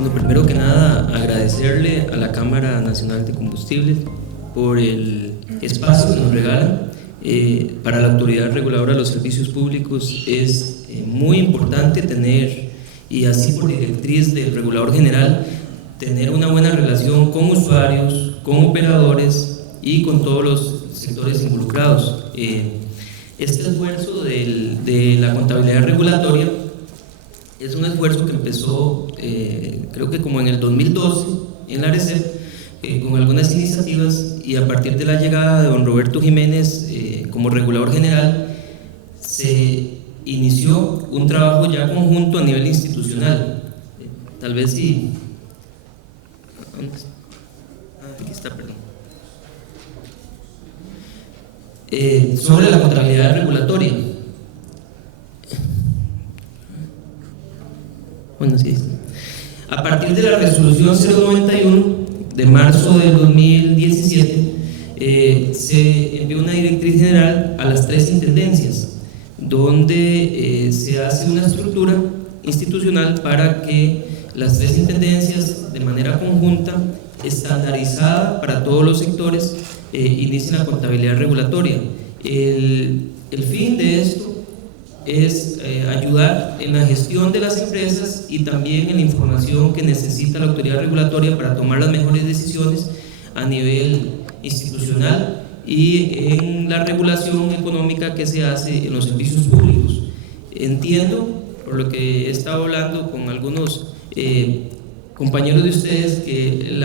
Bueno, primero que nada, agradecerle a la Cámara Nacional de Combustibles por el espacio que nos regala. Para la Autoridad Reguladora de los Servicios Públicos es muy importante tener, y así por directriz del Regulador General, tener una buena relación con usuarios, con operadores y con todos los sectores involucrados. Este esfuerzo de la contabilidad regulatoria es un esfuerzo que empezó, creo que como en el 2012, en la ARECEP, con algunas iniciativas, y a partir de la llegada de don Roberto Jiménez como regulador general, se inició un trabajo ya conjunto a nivel institucional. Tal vez sí. Aquí está, perdón. Sobre la contabilidad regulatoria. Bueno, sí. A partir de la resolución 091 de marzo del 2017, se envió una directriz general a las 3 intendencias, donde se hace una estructura institucional para que las 3 intendencias, de manera conjunta, estandarizada para todos los sectores, inicien la contabilidad regulatoria. El fin de esto es ayudar en la gestión de las empresas y también en la información que necesita la autoridad regulatoria para tomar las mejores decisiones a nivel institucional y en la regulación económica que se hace en los servicios públicos. Entiendo, por lo que he estado hablando con algunos compañeros de ustedes, que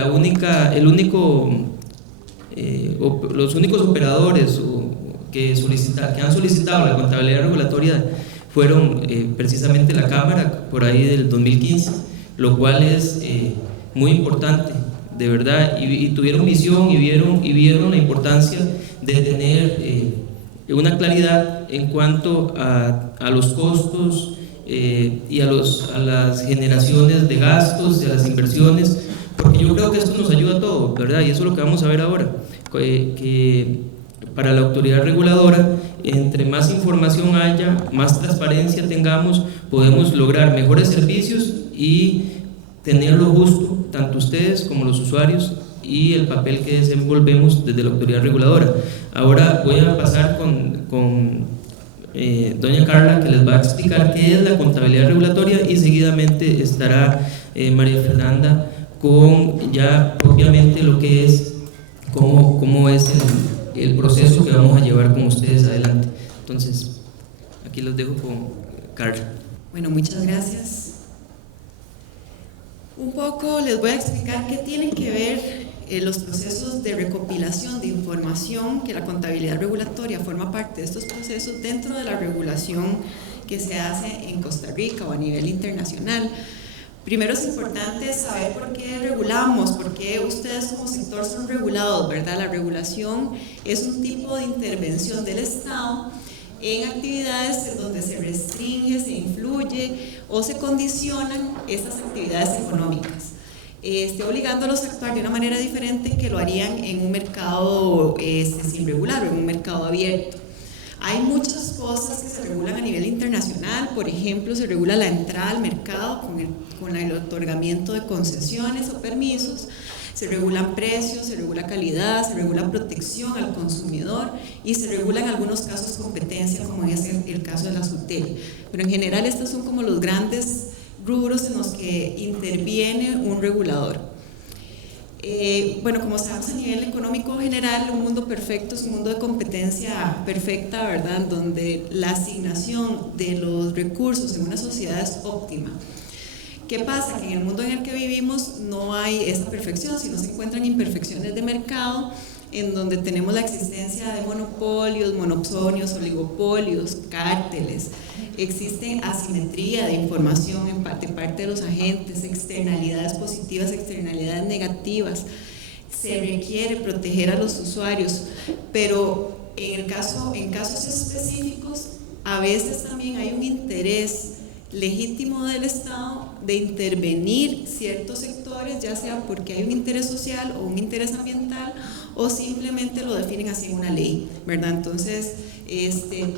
los únicos operadores que han solicitado la contabilidad regulatoria fueron precisamente la Cámara, por ahí del 2015, lo cual es muy importante, de verdad, y tuvieron visión y vieron la importancia de tener una claridad en cuanto a los costos y a las generaciones de gastos, de las inversiones, porque yo creo que esto nos ayuda a todos, ¿verdad? Y eso es lo que vamos a ver ahora, que para la autoridad reguladora, entre más información haya, más transparencia tengamos, podemos lograr mejores servicios y tener lo justo, tanto ustedes como los usuarios, y el papel que desenvolvemos desde la autoridad reguladora. Ahora voy a pasar con doña Carla, que les va a explicar qué es la contabilidad regulatoria, y seguidamente estará María Fernanda con ya propiamente lo que es, cómo es el proceso que vamos a llevar con ustedes adelante. Entonces, aquí los dejo con Carla. Bueno, muchas gracias. Un poco les voy a explicar qué tienen que ver los procesos de recopilación de información, que la contabilidad regulatoria forma parte de estos procesos dentro de la regulación que se hace en Costa Rica o a nivel internacional. Primero es importante saber por qué regulamos, por qué ustedes como sector son regulados, ¿verdad? La regulación es un tipo de intervención del Estado en actividades en donde se restringe, se influye o se condicionan estas actividades económicas, obligándolos a actuar de una manera diferente que lo harían en un mercado sin regular o en un mercado abierto. Hay muchas cosas que se regulan a nivel internacional. Por ejemplo, se regula la entrada al mercado con el otorgamiento de concesiones o permisos, se regulan precios, se regula calidad, se regula protección al consumidor y se regula en algunos casos competencia, como es el caso de la SUTEL. Pero en general estos son como los grandes rubros en los que interviene un regulador. Bueno, como sabemos, a nivel económico general, un mundo perfecto es un mundo de competencia perfecta, ¿verdad? Donde la asignación de los recursos en una sociedad es óptima. ¿Qué pasa? Que en el mundo en el que vivimos no hay esa perfección, sino se encuentran imperfecciones de mercado, en donde tenemos la existencia de monopolios, monopsonios, oligopolios, cárteles. Existe asimetría de información de parte de los agentes, externalidades positivas, externalidades negativas. Se requiere proteger a los usuarios, pero en casos específicos, a veces también hay un interés legítimo del Estado de intervenir ciertos sectores, ya sea porque hay un interés social o un interés ambiental, o simplemente lo definen así en una ley, ¿verdad? Entonces,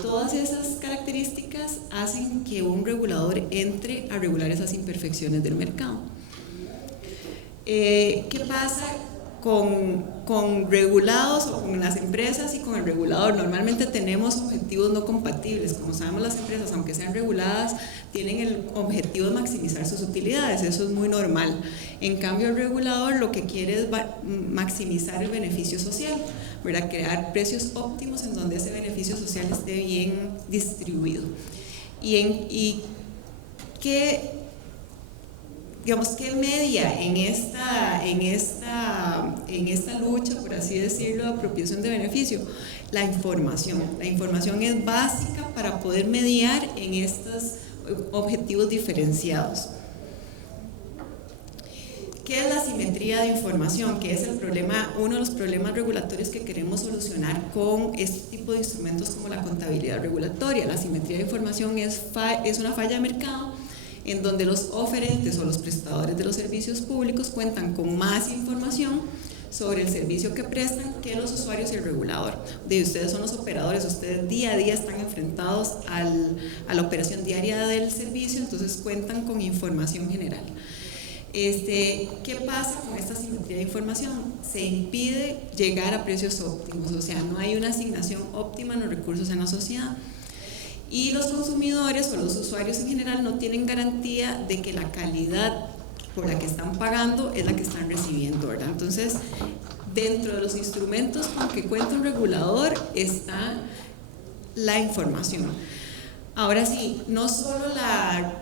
todas esas características hacen que un regulador entre a regular esas imperfecciones del mercado. ¿Qué pasa con regulados o con las empresas y con el regulador? Normalmente tenemos objetivos no compatibles. Como sabemos, las empresas, aunque sean reguladas, tienen el objetivo de maximizar sus utilidades. Eso es muy normal. En cambio, el regulador lo que quiere es maximizar el beneficio social, ¿verdad? Crear precios óptimos en donde ese beneficio social esté bien distribuido. ¿Y qué media en esta lucha, por así decirlo, de apropiación de beneficio? La información. La información es básica para poder mediar en estos objetivos diferenciados. ¿Qué es la asimetría de información? Que es el problema, uno de los problemas regulatorios que queremos solucionar con este tipo de instrumentos como la contabilidad regulatoria. La asimetría de información es una falla de mercado en donde los oferentes o los prestadores de los servicios públicos cuentan con más información sobre el servicio que prestan que los usuarios y el regulador. Ustedes son los operadores, ustedes día a día están enfrentados a la operación diaria del servicio, entonces cuentan con información general. ¿Qué pasa con esta asimetría de información? Se impide llegar a precios óptimos, o sea, no hay una asignación óptima en los recursos en la sociedad. Y los consumidores o los usuarios en general no tienen garantía de que la calidad por la que están pagando es la que están recibiendo, ¿verdad? Entonces, dentro de los instrumentos con que cuenta un regulador está la información. Ahora sí, no solo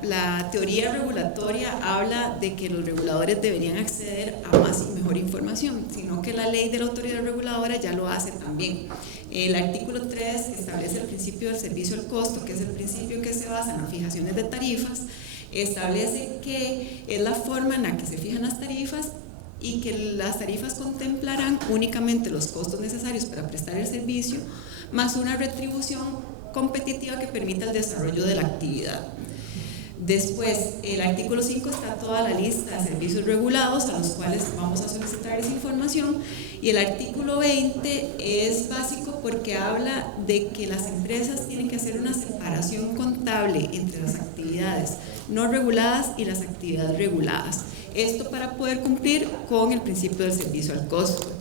la teoría regulatoria habla de que los reguladores deberían acceder a más y mejor información, sino que la ley de la autoridad reguladora ya lo hace también. El artículo 3 establece el principio del servicio al costo, que es el principio que se basa en las fijaciones de tarifas, establece que es la forma en la que se fijan las tarifas y que las tarifas contemplarán únicamente los costos necesarios para prestar el servicio, más una retribución competitiva que permita el desarrollo de la actividad. Después, el artículo 5 está toda la lista de servicios regulados a los cuales vamos a solicitar esa información, y el artículo 20 es básico porque habla de que las empresas tienen que hacer una separación contable entre las actividades no reguladas y las actividades reguladas. Esto para poder cumplir con el principio del servicio al costo.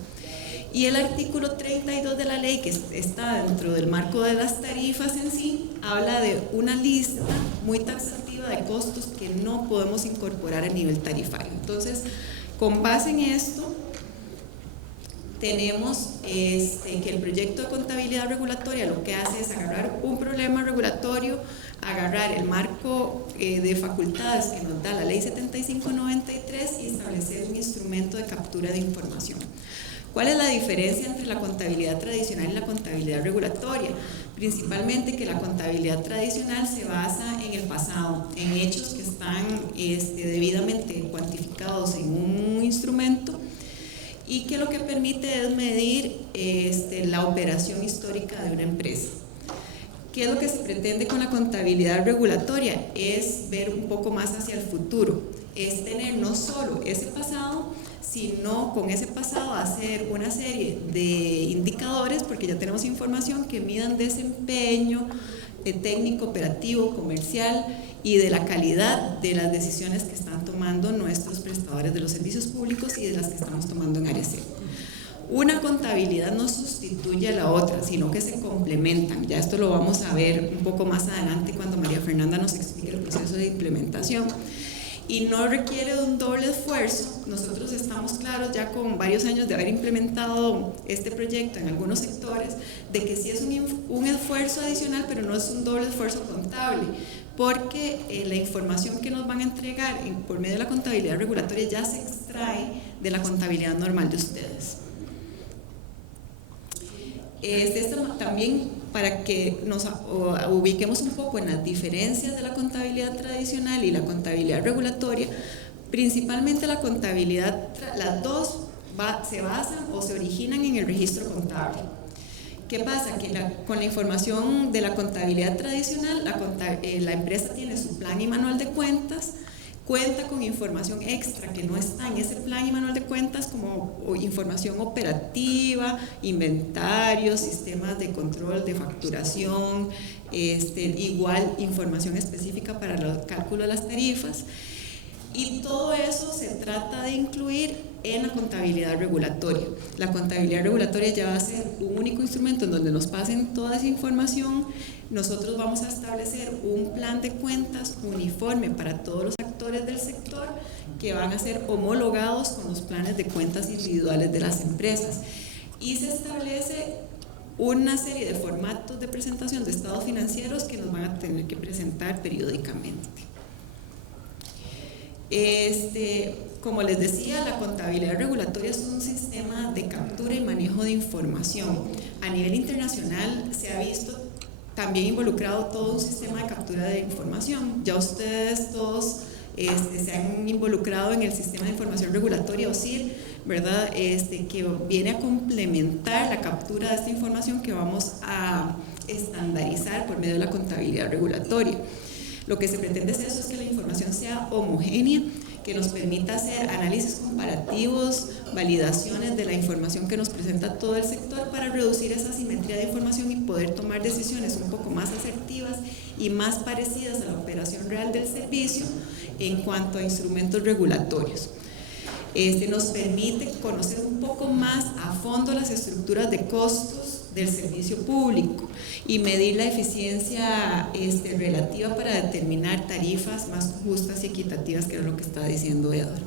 Y el artículo 32 de la ley, que está dentro del marco de las tarifas en sí, habla de una lista muy taxativa de costos que no podemos incorporar a nivel tarifario. Entonces, con base en esto, tenemos que el proyecto de contabilidad regulatoria lo que hace es agarrar un problema regulatorio, agarrar el marco de facultades que nos da la ley 7593 y establecer un instrumento de captura de información. ¿Cuál es la diferencia entre la contabilidad tradicional y la contabilidad regulatoria? Principalmente que la contabilidad tradicional se basa en el pasado, en hechos que están debidamente cuantificados en un instrumento y que lo que permite es medir la operación histórica de una empresa. ¿Qué es lo que se pretende con la contabilidad regulatoria? Es ver un poco más hacia el futuro, es tener no solo ese pasado, sino con ese pasado hacer una serie de indicadores, porque ya tenemos información que midan desempeño técnico, operativo, comercial y de la calidad de las decisiones que están tomando nuestros prestadores de los servicios públicos y de las que estamos tomando en Área C. Una contabilidad no sustituye a la otra, sino que se complementan. Ya esto lo vamos a ver un poco más adelante cuando María Fernanda nos explique el proceso de implementación. Y no requiere de un doble esfuerzo. Nosotros estamos claros ya con varios años de haber implementado este proyecto en algunos sectores de que sí es un esfuerzo adicional, pero no es un doble esfuerzo contable, porque la información que nos van a entregar por medio de la contabilidad regulatoria ya se extrae de la contabilidad normal de ustedes. También para que nos ubiquemos un poco en las diferencias de la contabilidad tradicional y la contabilidad regulatoria, principalmente la contabilidad, las dos se basan o se originan en el registro contable. ¿Qué pasa? Que con la información de la contabilidad tradicional, la empresa tiene su plan y manual de cuentas, cuenta con información extra que no está en ese plan y manual de cuentas, como información operativa, inventarios, sistemas de control de facturación, igual información específica para el cálculo de las tarifas. Y todo eso se trata de incluir en la contabilidad regulatoria. La contabilidad regulatoria ya va a ser un único instrumento en donde nos pasen toda esa información. Nosotros vamos a establecer un plan de cuentas uniforme para todos los actores del sector que van a ser homologados con los planes de cuentas individuales de las empresas. Y se establece una serie de formatos de presentación de estados financieros que nos van a tener que presentar periódicamente. Como les decía, la contabilidad regulatoria es un sistema de captura y manejo de información. A nivel internacional se ha visto también involucrado todo un sistema de captura de información. Ya ustedes todos se han involucrado en el sistema de información regulatoria OSIR, ¿verdad? Que viene a complementar la captura de esta información que vamos a estandarizar por medio de la contabilidad regulatoria. Lo que se pretende hacer es que la información sea homogénea, que nos permita hacer análisis comparativos, validaciones de la información que nos presenta todo el sector para reducir esa asimetría de información y poder tomar decisiones un poco más asertivas y más parecidas a la operación real del servicio en cuanto a instrumentos regulatorios. Nos permite conocer un poco más a fondo las estructuras de costos del servicio público y medir la eficiencia relativa para determinar tarifas más justas y equitativas, que era lo que estaba diciendo Eduardo.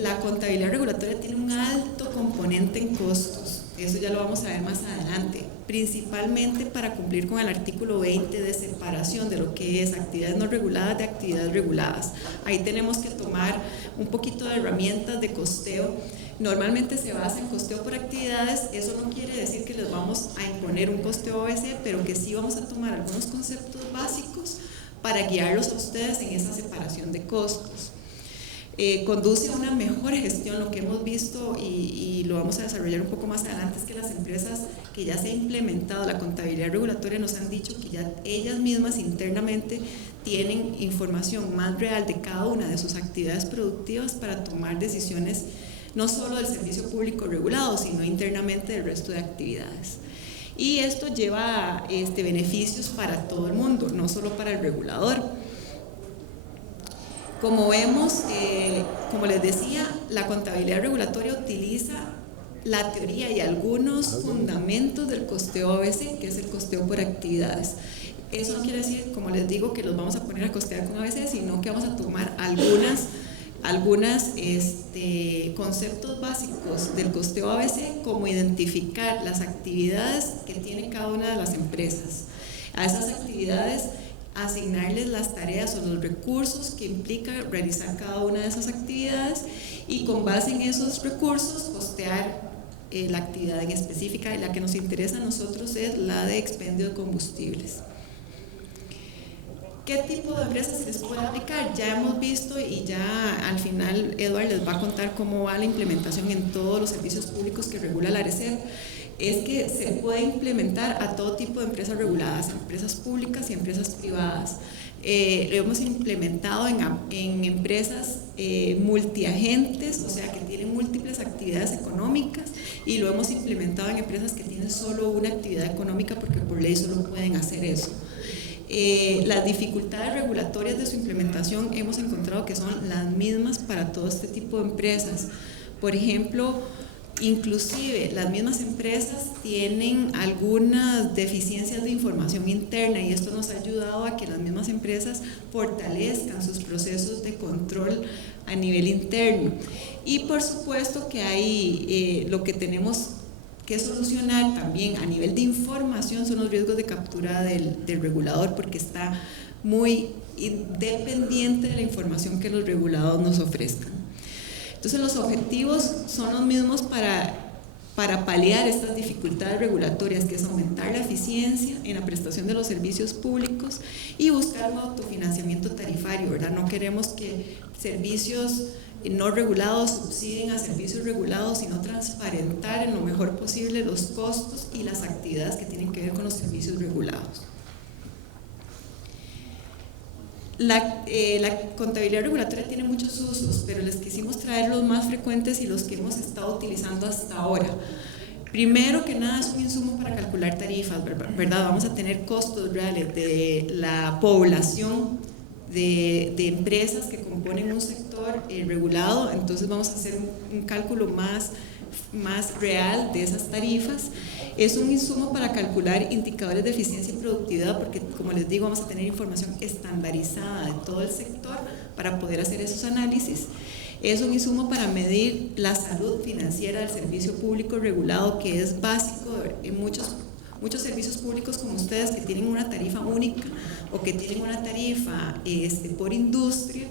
La contabilidad regulatoria tiene un alto componente en costos, eso ya lo vamos a ver más adelante, principalmente para cumplir con el artículo 20 de separación de lo que es actividades no reguladas de actividades reguladas. Ahí tenemos que tomar un poquito de herramientas de costeo. Normalmente se basa en costeo por actividades. Eso no quiere decir que les vamos a imponer un costeo ABC, pero que sí vamos a tomar algunos conceptos básicos para guiarlos a ustedes en esa separación de costos. Conduce a una mejor gestión. Lo que hemos visto y lo vamos a desarrollar un poco más adelante es que las empresas que ya se ha implementado la contabilidad regulatoria nos han dicho que ya ellas mismas internamente tienen información más real de cada una de sus actividades productivas para tomar decisiones no solo del servicio público regulado, sino internamente del resto de actividades. Y esto lleva beneficios para todo el mundo, no solo para el regulador. Como vemos, como les decía, la contabilidad regulatoria utiliza la teoría y algunos fundamentos del costeo ABC, que es el costeo por actividades. Eso no quiere decir, como les digo, que los vamos a poner a costear con ABC, sino que vamos a tomar algunos conceptos básicos del costeo ABC, como identificar las actividades que tiene cada una de las empresas. A esas actividades asignarles las tareas o los recursos que implica realizar cada una de esas actividades y con base en esos recursos costear la actividad en específica. Y la que nos interesa a nosotros es la de expendio de combustibles. ¿Qué tipo de empresas se les puede aplicar? Ya hemos visto y ya al final Eduardo les va a contar cómo va la implementación en todos los servicios públicos que regula la ARECEP. Es que se puede implementar a todo tipo de empresas reguladas, empresas públicas y empresas privadas. Lo hemos implementado en empresas multiagentes, o sea que tienen múltiples actividades económicas, y lo hemos implementado en empresas que tienen solo una actividad económica porque por ley solo pueden hacer eso. Las dificultades regulatorias de su implementación hemos encontrado que son las mismas para todo este tipo de empresas. Por ejemplo, inclusive las mismas empresas tienen algunas deficiencias de información interna y esto nos ha ayudado a que las mismas empresas fortalezcan sus procesos de control a nivel interno. Y por supuesto que hay lo que tenemos que solucionar también a nivel de información son los riesgos de captura del regulador, porque está muy dependiente de la información que los regulados nos ofrezcan. Entonces los objetivos son los mismos para paliar estas dificultades regulatorias, que es aumentar la eficiencia en la prestación de los servicios públicos y buscar un autofinanciamiento tarifario, ¿verdad? No queremos que servicios no regulados subsidien a servicios regulados, sino transparentar en lo mejor posible los costos y las actividades que tienen que ver con los servicios regulados. La contabilidad regulatoria tiene muchos usos, pero les quisimos traer los más frecuentes y los que hemos estado utilizando hasta ahora. Primero que nada, es un insumo para calcular tarifas, ¿verdad? Vamos a tener costos reales de la población de empresas que componen un sector regulado. Entonces vamos a hacer un cálculo más real de esas tarifas. Es un insumo para calcular indicadores de eficiencia y productividad, porque como les digo, vamos a tener información estandarizada de todo el sector para poder hacer esos análisis. Es un insumo para medir la salud financiera del servicio público regulado, que es básico en muchos servicios públicos como ustedes, que tienen una tarifa única o que tienen una tarifa por industria.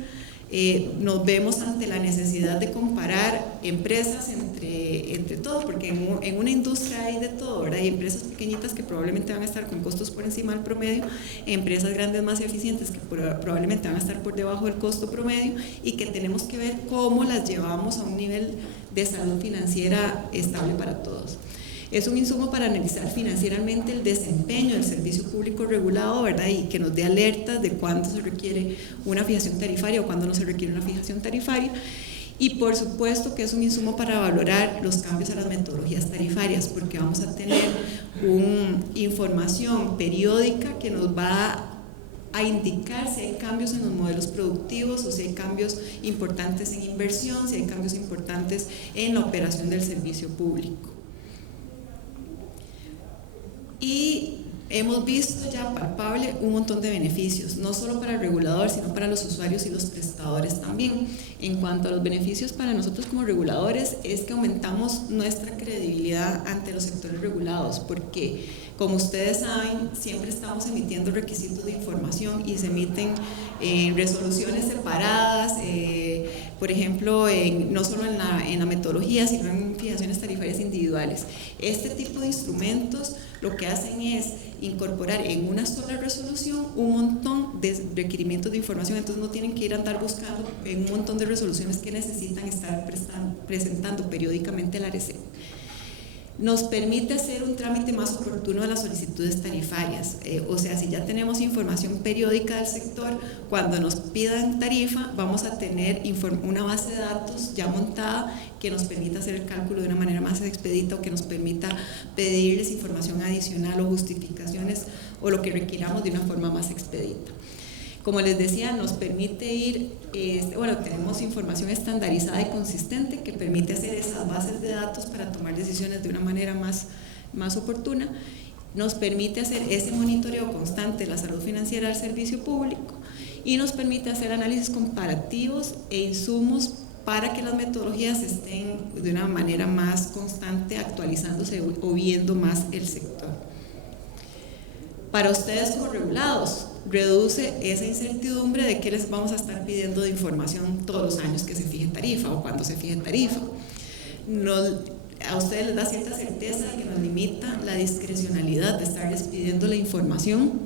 Nos vemos ante la necesidad de comparar empresas entre todos, porque en una industria hay de todo, ¿verdad? Hay empresas pequeñitas que probablemente van a estar con costos por encima del promedio, empresas grandes más eficientes que probablemente van a estar por debajo del costo promedio, y que tenemos que ver cómo las llevamos a un nivel de salud financiera estable para todos. Es un insumo para analizar financieramente el desempeño del servicio público regulado, ¿verdad? Y que nos dé alertas de cuándo se requiere una fijación tarifaria o cuándo no se requiere una fijación tarifaria. Y por supuesto que es un insumo para valorar los cambios a las metodologías tarifarias, porque vamos a tener información periódica que nos va a indicar si hay cambios en los modelos productivos o si hay cambios importantes en inversión, si hay cambios importantes en la operación del servicio público. Y hemos visto ya palpable un montón de beneficios, no solo para el regulador, sino para los usuarios y los prestadores también. En cuanto a los beneficios para nosotros como reguladores, es que aumentamos nuestra credibilidad ante los sectores regulados, porque como ustedes saben, siempre estamos emitiendo requisitos de información y se emiten resoluciones separadas, por ejemplo, no solo en la metodología, sino en fijaciones tarifarias individuales. Este tipo de instrumentos lo que hacen es incorporar en una sola resolución un montón de requerimientos de información, entonces no tienen que ir a andar buscando en un montón de resoluciones que necesitan estar presentando periódicamente a la ARECEP. Nos permite hacer un trámite más oportuno de las solicitudes tarifarias, o sea, si ya tenemos información periódica del sector, cuando nos pidan tarifa vamos a tener una base de datos ya montada que nos permita hacer el cálculo de una manera más expedita, o que nos permita pedirles información adicional o justificaciones o lo que requiramos de una forma más expedita. Como les decía, nos permite ir, tenemos información estandarizada y consistente que permite hacer esas bases de datos para tomar decisiones de una manera más oportuna. Nos permite hacer ese monitoreo constante de la salud financiera del servicio público y nos permite hacer análisis comparativos e insumos para que las metodologías estén de una manera más constante actualizándose o viendo más el sector. Para ustedes como regulados, reduce esa incertidumbre de qué les vamos a estar pidiendo de información todos los años que se fije tarifa o cuando se fije tarifa. A ustedes les da cierta certeza de que nos limita la discrecionalidad de estarles pidiendo la información,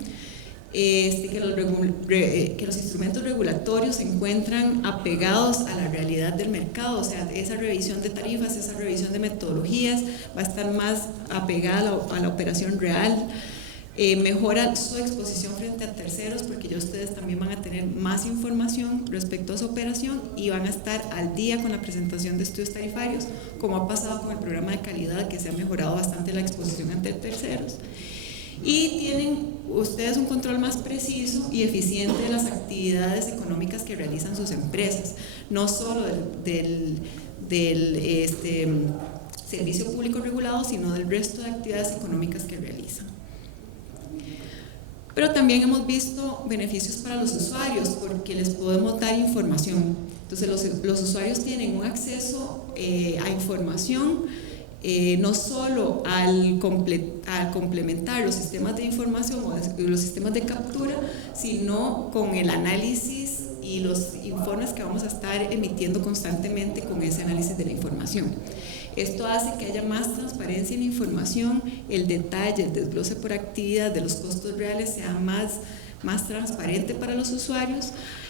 que los instrumentos regulatorios se encuentran apegados a la realidad del mercado, o sea, esa revisión de tarifas, esa revisión de metodologías va a estar más apegada a la operación real. Mejora su exposición frente a terceros, porque ya ustedes también van a tener más información respecto a su operación y van a estar al día con la presentación de estudios tarifarios, como ha pasado con el programa de calidad, que se ha mejorado bastante la exposición ante terceros. Y tienen ustedes un control más preciso y eficiente de las actividades económicas que realizan sus empresas, no solo del servicio público regulado, sino del resto de actividades económicas que realizan. Pero también hemos visto beneficios para los usuarios, porque les podemos dar información. Entonces los usuarios tienen un acceso a información, no solo al complementar los sistemas de información o los sistemas de captura, sino con el análisis y los informes que vamos a estar emitiendo constantemente con ese análisis de la información. Esto hace que haya más transparencia en la información, el detalle, el desglose por actividad de los costos reales sea más transparente para los usuarios,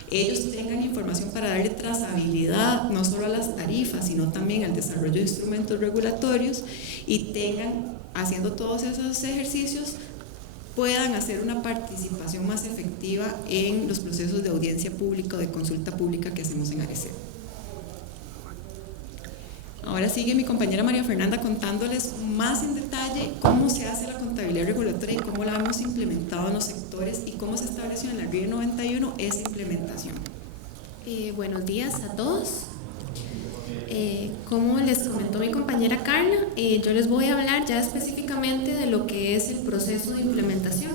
ellos tengan información para darle trazabilidad no solo a las tarifas, sino también al desarrollo de instrumentos regulatorios, y tengan, haciendo todos esos ejercicios, puedan hacer una participación más efectiva en los procesos de audiencia pública o de consulta pública que hacemos en ARECEP. ahora sigue mi compañera María Fernanda contándoles más en detalle cómo se hace la contabilidad regulatoria y cómo la hemos implementado en los sectores y cómo se estableció en la RIE 91 esa implementación. Buenos días a todos. Como les comentó mi compañera Carla, yo les voy a hablar ya específicamente de lo que es el proceso de implementación,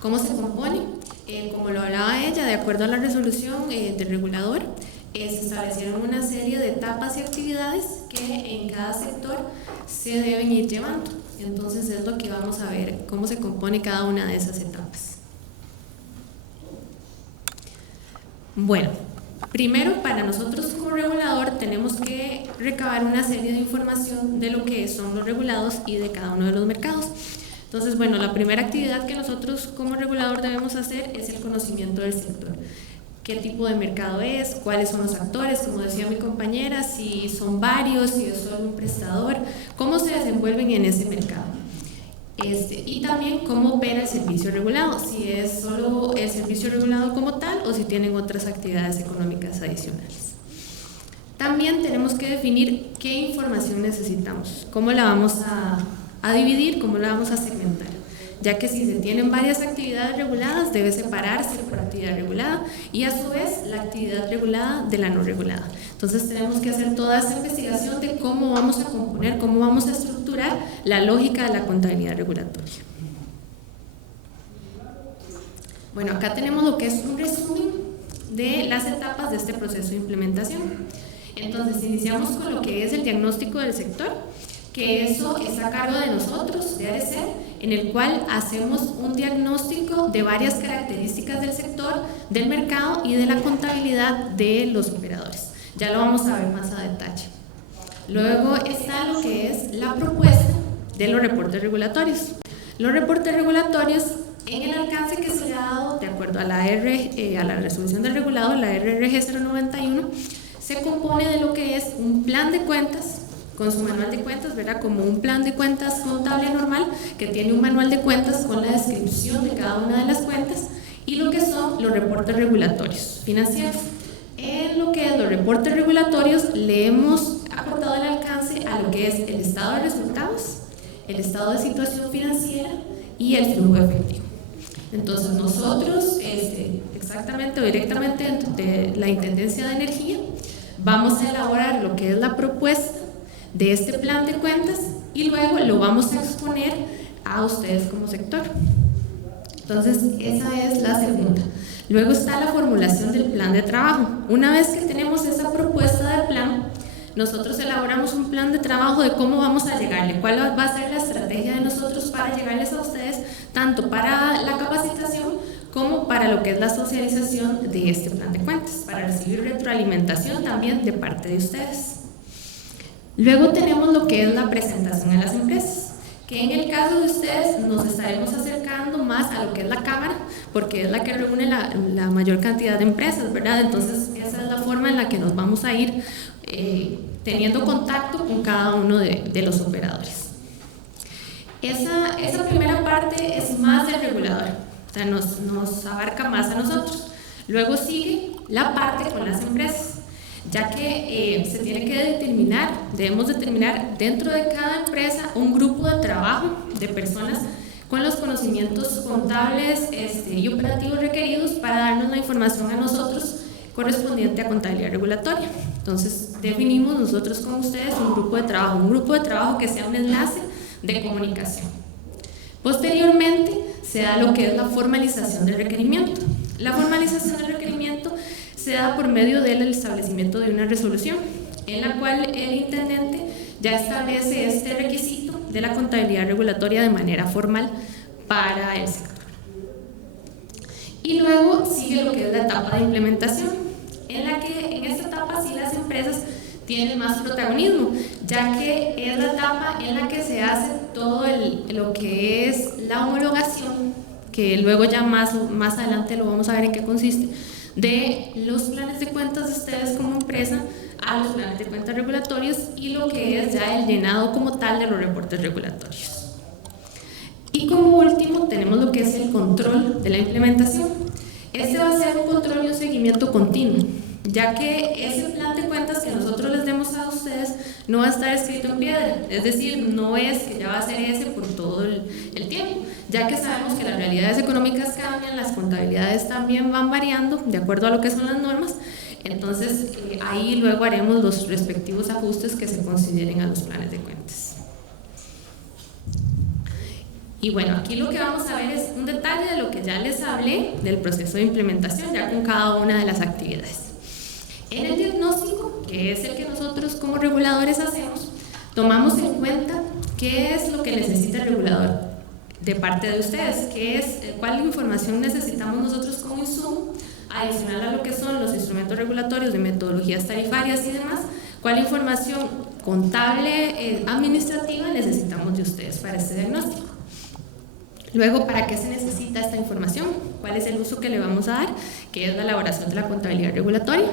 cómo se compone. Como lo hablaba ella, de acuerdo a la resolución del regulador, se establecieron una serie de etapas y actividades que en cada sector se deben ir llevando. Entonces es lo que vamos a ver, cómo se compone cada una de esas etapas. Bueno, primero, para nosotros como regulador tenemos que recabar una serie de información de lo que son los regulados y de cada uno de los mercados. Entonces, bueno, la primera actividad que nosotros como regulador debemos hacer es el conocimiento del sector. ¿Qué tipo de mercado es? ¿Cuáles son los actores? Como decía mi compañera, si son varios, si es solo un prestador, ¿cómo se desenvuelven en ese mercado? Y también cómo opera el servicio regulado, si es solo el servicio regulado como tal o si tienen otras actividades económicas adicionales. También tenemos que definir qué información necesitamos, cómo la vamos a dividir, cómo la vamos a segmentar, ya que si se tienen varias actividades reguladas debe separarse por actividad regulada y a su vez la actividad regulada de la no regulada. Entonces tenemos que hacer toda esa investigación de cómo vamos a componer, cómo vamos a estructurar la lógica de la contabilidad regulatoria. Bueno, acá tenemos lo que es un resumen de las etapas de este proceso de implementación. Entonces iniciamos con lo que es el diagnóstico del sector, que eso es a cargo de nosotros, de ARECER, en el cual hacemos un diagnóstico de varias características del sector, del mercado y de la contabilidad de los operadores. Ya lo vamos a ver más a detalle. Luego está lo que es la propuesta de los reportes regulatorios. Los reportes regulatorios, en el alcance que se le ha dado, de acuerdo a la resolución del regulador, la RRG 091, se compone de lo que es un plan de cuentas, con su manual de cuentas, ¿verdad? Como un plan de cuentas contable normal que tiene un manual de cuentas con la descripción de cada una de las cuentas y lo que son los reportes regulatorios financieros. En lo que es los reportes regulatorios le hemos acortado el alcance a lo que es el estado de resultados, el estado de situación financiera y el flujo efectivo. Entonces nosotros, exactamente o directamente de la Intendencia de Energía, vamos a elaborar lo que es la propuesta de este plan de cuentas y luego lo vamos a exponer a ustedes como sector. Entonces esa es la segunda. Luego está la formulación del plan de trabajo. Una vez que tenemos esa propuesta de plan, nosotros elaboramos un plan de trabajo de cómo vamos a llegarle, cuál va a ser la estrategia de nosotros para llegarles a ustedes, tanto para la capacitación como para lo que es la socialización de este plan de cuentas, para recibir retroalimentación también de parte de ustedes. Luego tenemos lo que es la presentación a las empresas, que en el caso de ustedes nos estaremos acercando más a lo que es la Cámara, porque es la que reúne la mayor cantidad de empresas, ¿verdad? Entonces esa es la forma en la que nos vamos a ir teniendo contacto con cada uno de los operadores. Esa primera parte es más del regulador, o sea, nos abarca más a nosotros. Luego sigue la parte con las empresas, ya que se tiene que debemos determinar dentro de cada empresa un grupo de trabajo de personas con los conocimientos contables y operativos requeridos para darnos la información a nosotros correspondiente a contabilidad regulatoria. Entonces definimos nosotros con ustedes un grupo de trabajo que sea un enlace de comunicación. Posteriormente se da lo que es la formalización del requerimiento. La formalización del requerimiento se da por medio del establecimiento de una resolución en la cual el intendente ya establece este requisito de la contabilidad regulatoria de manera formal para el sector. Y luego sigue lo que es la etapa de implementación, en la que en esta etapa sí las empresas tienen más protagonismo, ya que es la etapa en la que se hace todo lo que es la homologación, que luego ya más adelante lo vamos a ver en qué consiste, de los planes de cuentas de ustedes como empresa a los planes de cuentas regulatorios y lo que es ya el llenado como tal de los reportes regulatorios. Y como último tenemos lo que es el control de la implementación. Este va a ser un control y un seguimiento continuo, ya que ese plan de cuentas que nosotros les demos a ustedes no va a estar escrito en piedra, es decir, no es que ya va a ser ese por todo el tiempo, ya que sabemos que las realidades económicas cambian, las contabilidades también van variando de acuerdo a lo que son las normas. Entonces, ahí luego haremos los respectivos ajustes que se consideren a los planes de cuentas. Y bueno, aquí lo que vamos a ver es un detalle de lo que ya les hablé del proceso de implementación, ya con cada una de las actividades. En el diagnóstico, que es el que nosotros como reguladores hacemos, tomamos en cuenta qué es lo que necesita el regulador de parte de ustedes, cuál información necesitamos nosotros como insumo, adicional a lo que son los instrumentos regulatorios de metodologías tarifarias y demás, cuál información contable, administrativa necesitamos de ustedes para este diagnóstico. Luego, ¿para qué se necesita esta información? ¿Cuál es el uso que le vamos a dar? Que es la elaboración de la contabilidad regulatoria.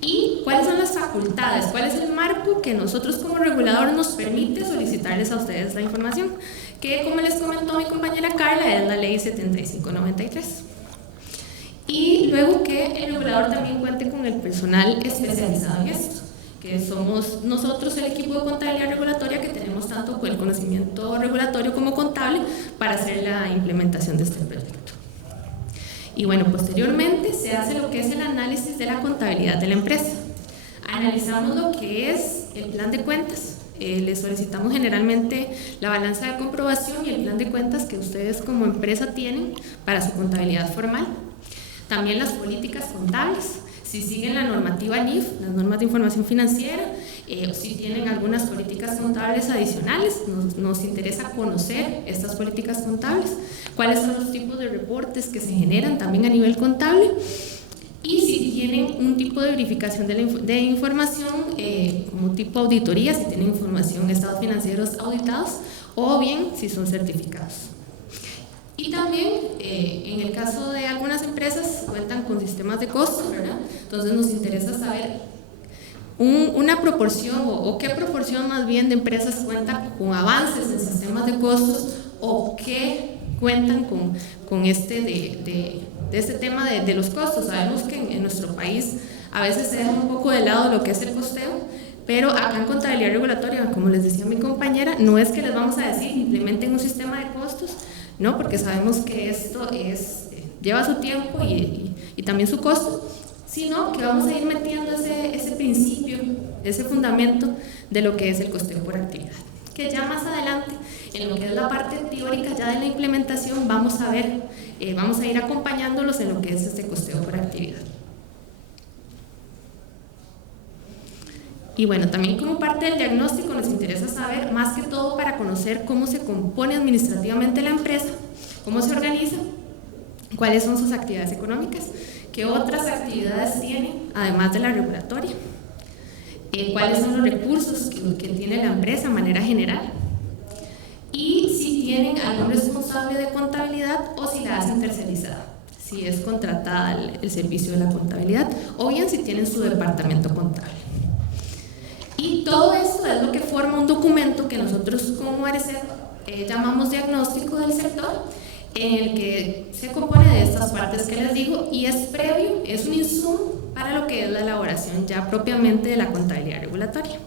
¿Y cuáles son las facultades? ¿Cuál es el marco que nosotros como regulador nos permite solicitarles a ustedes la información? Que, como les comentó mi compañera Carla, es la ley 7593. Y luego que el regulador también cuente con el personal especializado en esto, que somos nosotros el equipo de contabilidad regulatoria que tenemos tanto el conocimiento regulatorio como contable para hacer la implementación de este proyecto. Y bueno, posteriormente se hace lo que es el análisis de la contabilidad de la empresa. Analizamos lo que es el plan de cuentas. Les solicitamos generalmente la balanza de comprobación y el plan de cuentas que ustedes como empresa tienen para su contabilidad formal. También las políticas contables, si siguen la normativa NIF, las normas de información financiera, o si tienen algunas políticas contables adicionales, nos interesa conocer estas políticas contables, cuáles son los tipos de reportes que se generan también a nivel contable, y si tienen un tipo de verificación de información como tipo auditoría, si tienen información de estados financieros auditados, o bien si son certificados. Y también, en el caso de algunas empresas, cuentan con sistemas de costos, ¿verdad? Entonces nos interesa saber una proporción o qué proporción más bien de empresas cuentan con avances en sistemas de costos o qué cuentan con este tema de los costos. Sabemos que en nuestro país a veces se deja un poco de lado lo que es el costeo, pero acá en contabilidad regulatoria, como les decía mi compañera, no es que les vamos a decir implementen un sistema de costos, no, porque sabemos que esto lleva su tiempo y también su costo, sino que vamos a ir metiendo ese principio, ese fundamento de lo que es el costeo por actividad, que ya más adelante, en lo que es la parte teórica ya de la implementación, vamos a ver, vamos a ir acompañándolos en lo que es este costeo por actividad. Y bueno, también como parte del diagnóstico nos interesa saber, más que todo para conocer cómo se compone administrativamente la empresa, cómo se organiza, cuáles son sus actividades económicas, qué otras actividades tiene, además de la regulatoria, cuáles son los recursos que tiene la empresa de manera general, y si tienen algún responsable de contabilidad o si la hacen tercerizada, si es contratada el servicio de la contabilidad, o bien si tienen su departamento contable. Y todo esto es lo que forma un documento que nosotros como ARECEP llamamos diagnóstico del sector, en el que se compone de estas partes que les digo y es previo, es un insumo para lo que es la elaboración ya propiamente de la contabilidad regulatoria.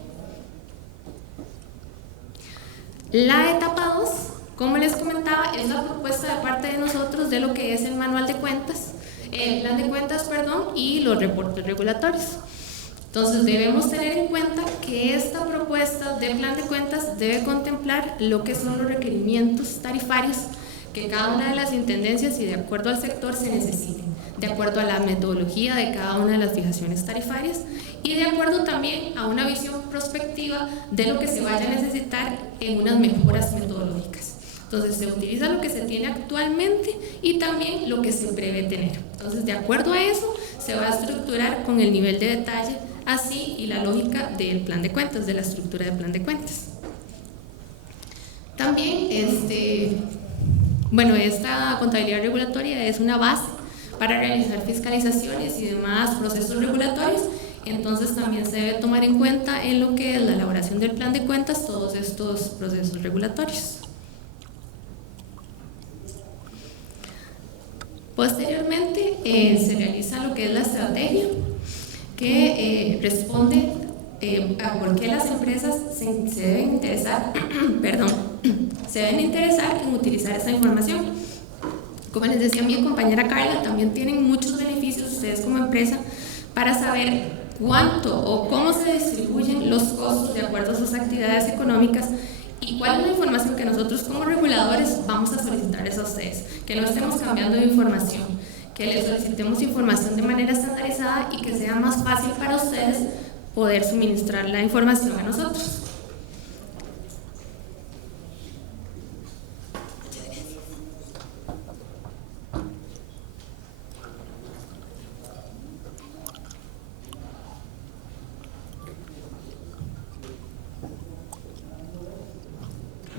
La etapa 2, como les comentaba, es la propuesta de parte de nosotros de lo que es el manual de cuentas, el plan de cuentas, perdón, y los reportes regulatorios. Entonces debemos tener en cuenta que esta propuesta de plan de cuentas debe contemplar lo que son los requerimientos tarifarios que cada una de las intendencias y de acuerdo al sector se necesiten, de acuerdo a la metodología de cada una de las fijaciones tarifarias y de acuerdo también a una visión prospectiva de lo que se vaya a necesitar en unas mejoras metodológicas. Entonces se utiliza lo que se tiene actualmente y también lo que se prevé tener. Entonces de acuerdo a eso se va a estructurar con el nivel de detalle así y la lógica del plan de cuentas, de la estructura del plan de cuentas. También esta contabilidad regulatoria es una base para realizar fiscalizaciones y demás procesos regulatorios, entonces también se debe tomar en cuenta en lo que es la elaboración del plan de cuentas todos estos procesos regulatorios. Posteriormente se realiza lo que es la estrategia, que responde por qué las empresas se deben interesar, se deben interesar en utilizar esa información. Como les decía mi compañera Carla, también tienen muchos beneficios ustedes como empresa para saber cuánto o cómo se distribuyen los costos de acuerdo a sus actividades económicas y cuál es la información que nosotros como reguladores vamos a solicitarles a ustedes, que no estemos cambiando de información, que les solicitemos información de manera estandarizada y que sea más fácil para ustedes poder suministrar la información a nosotros.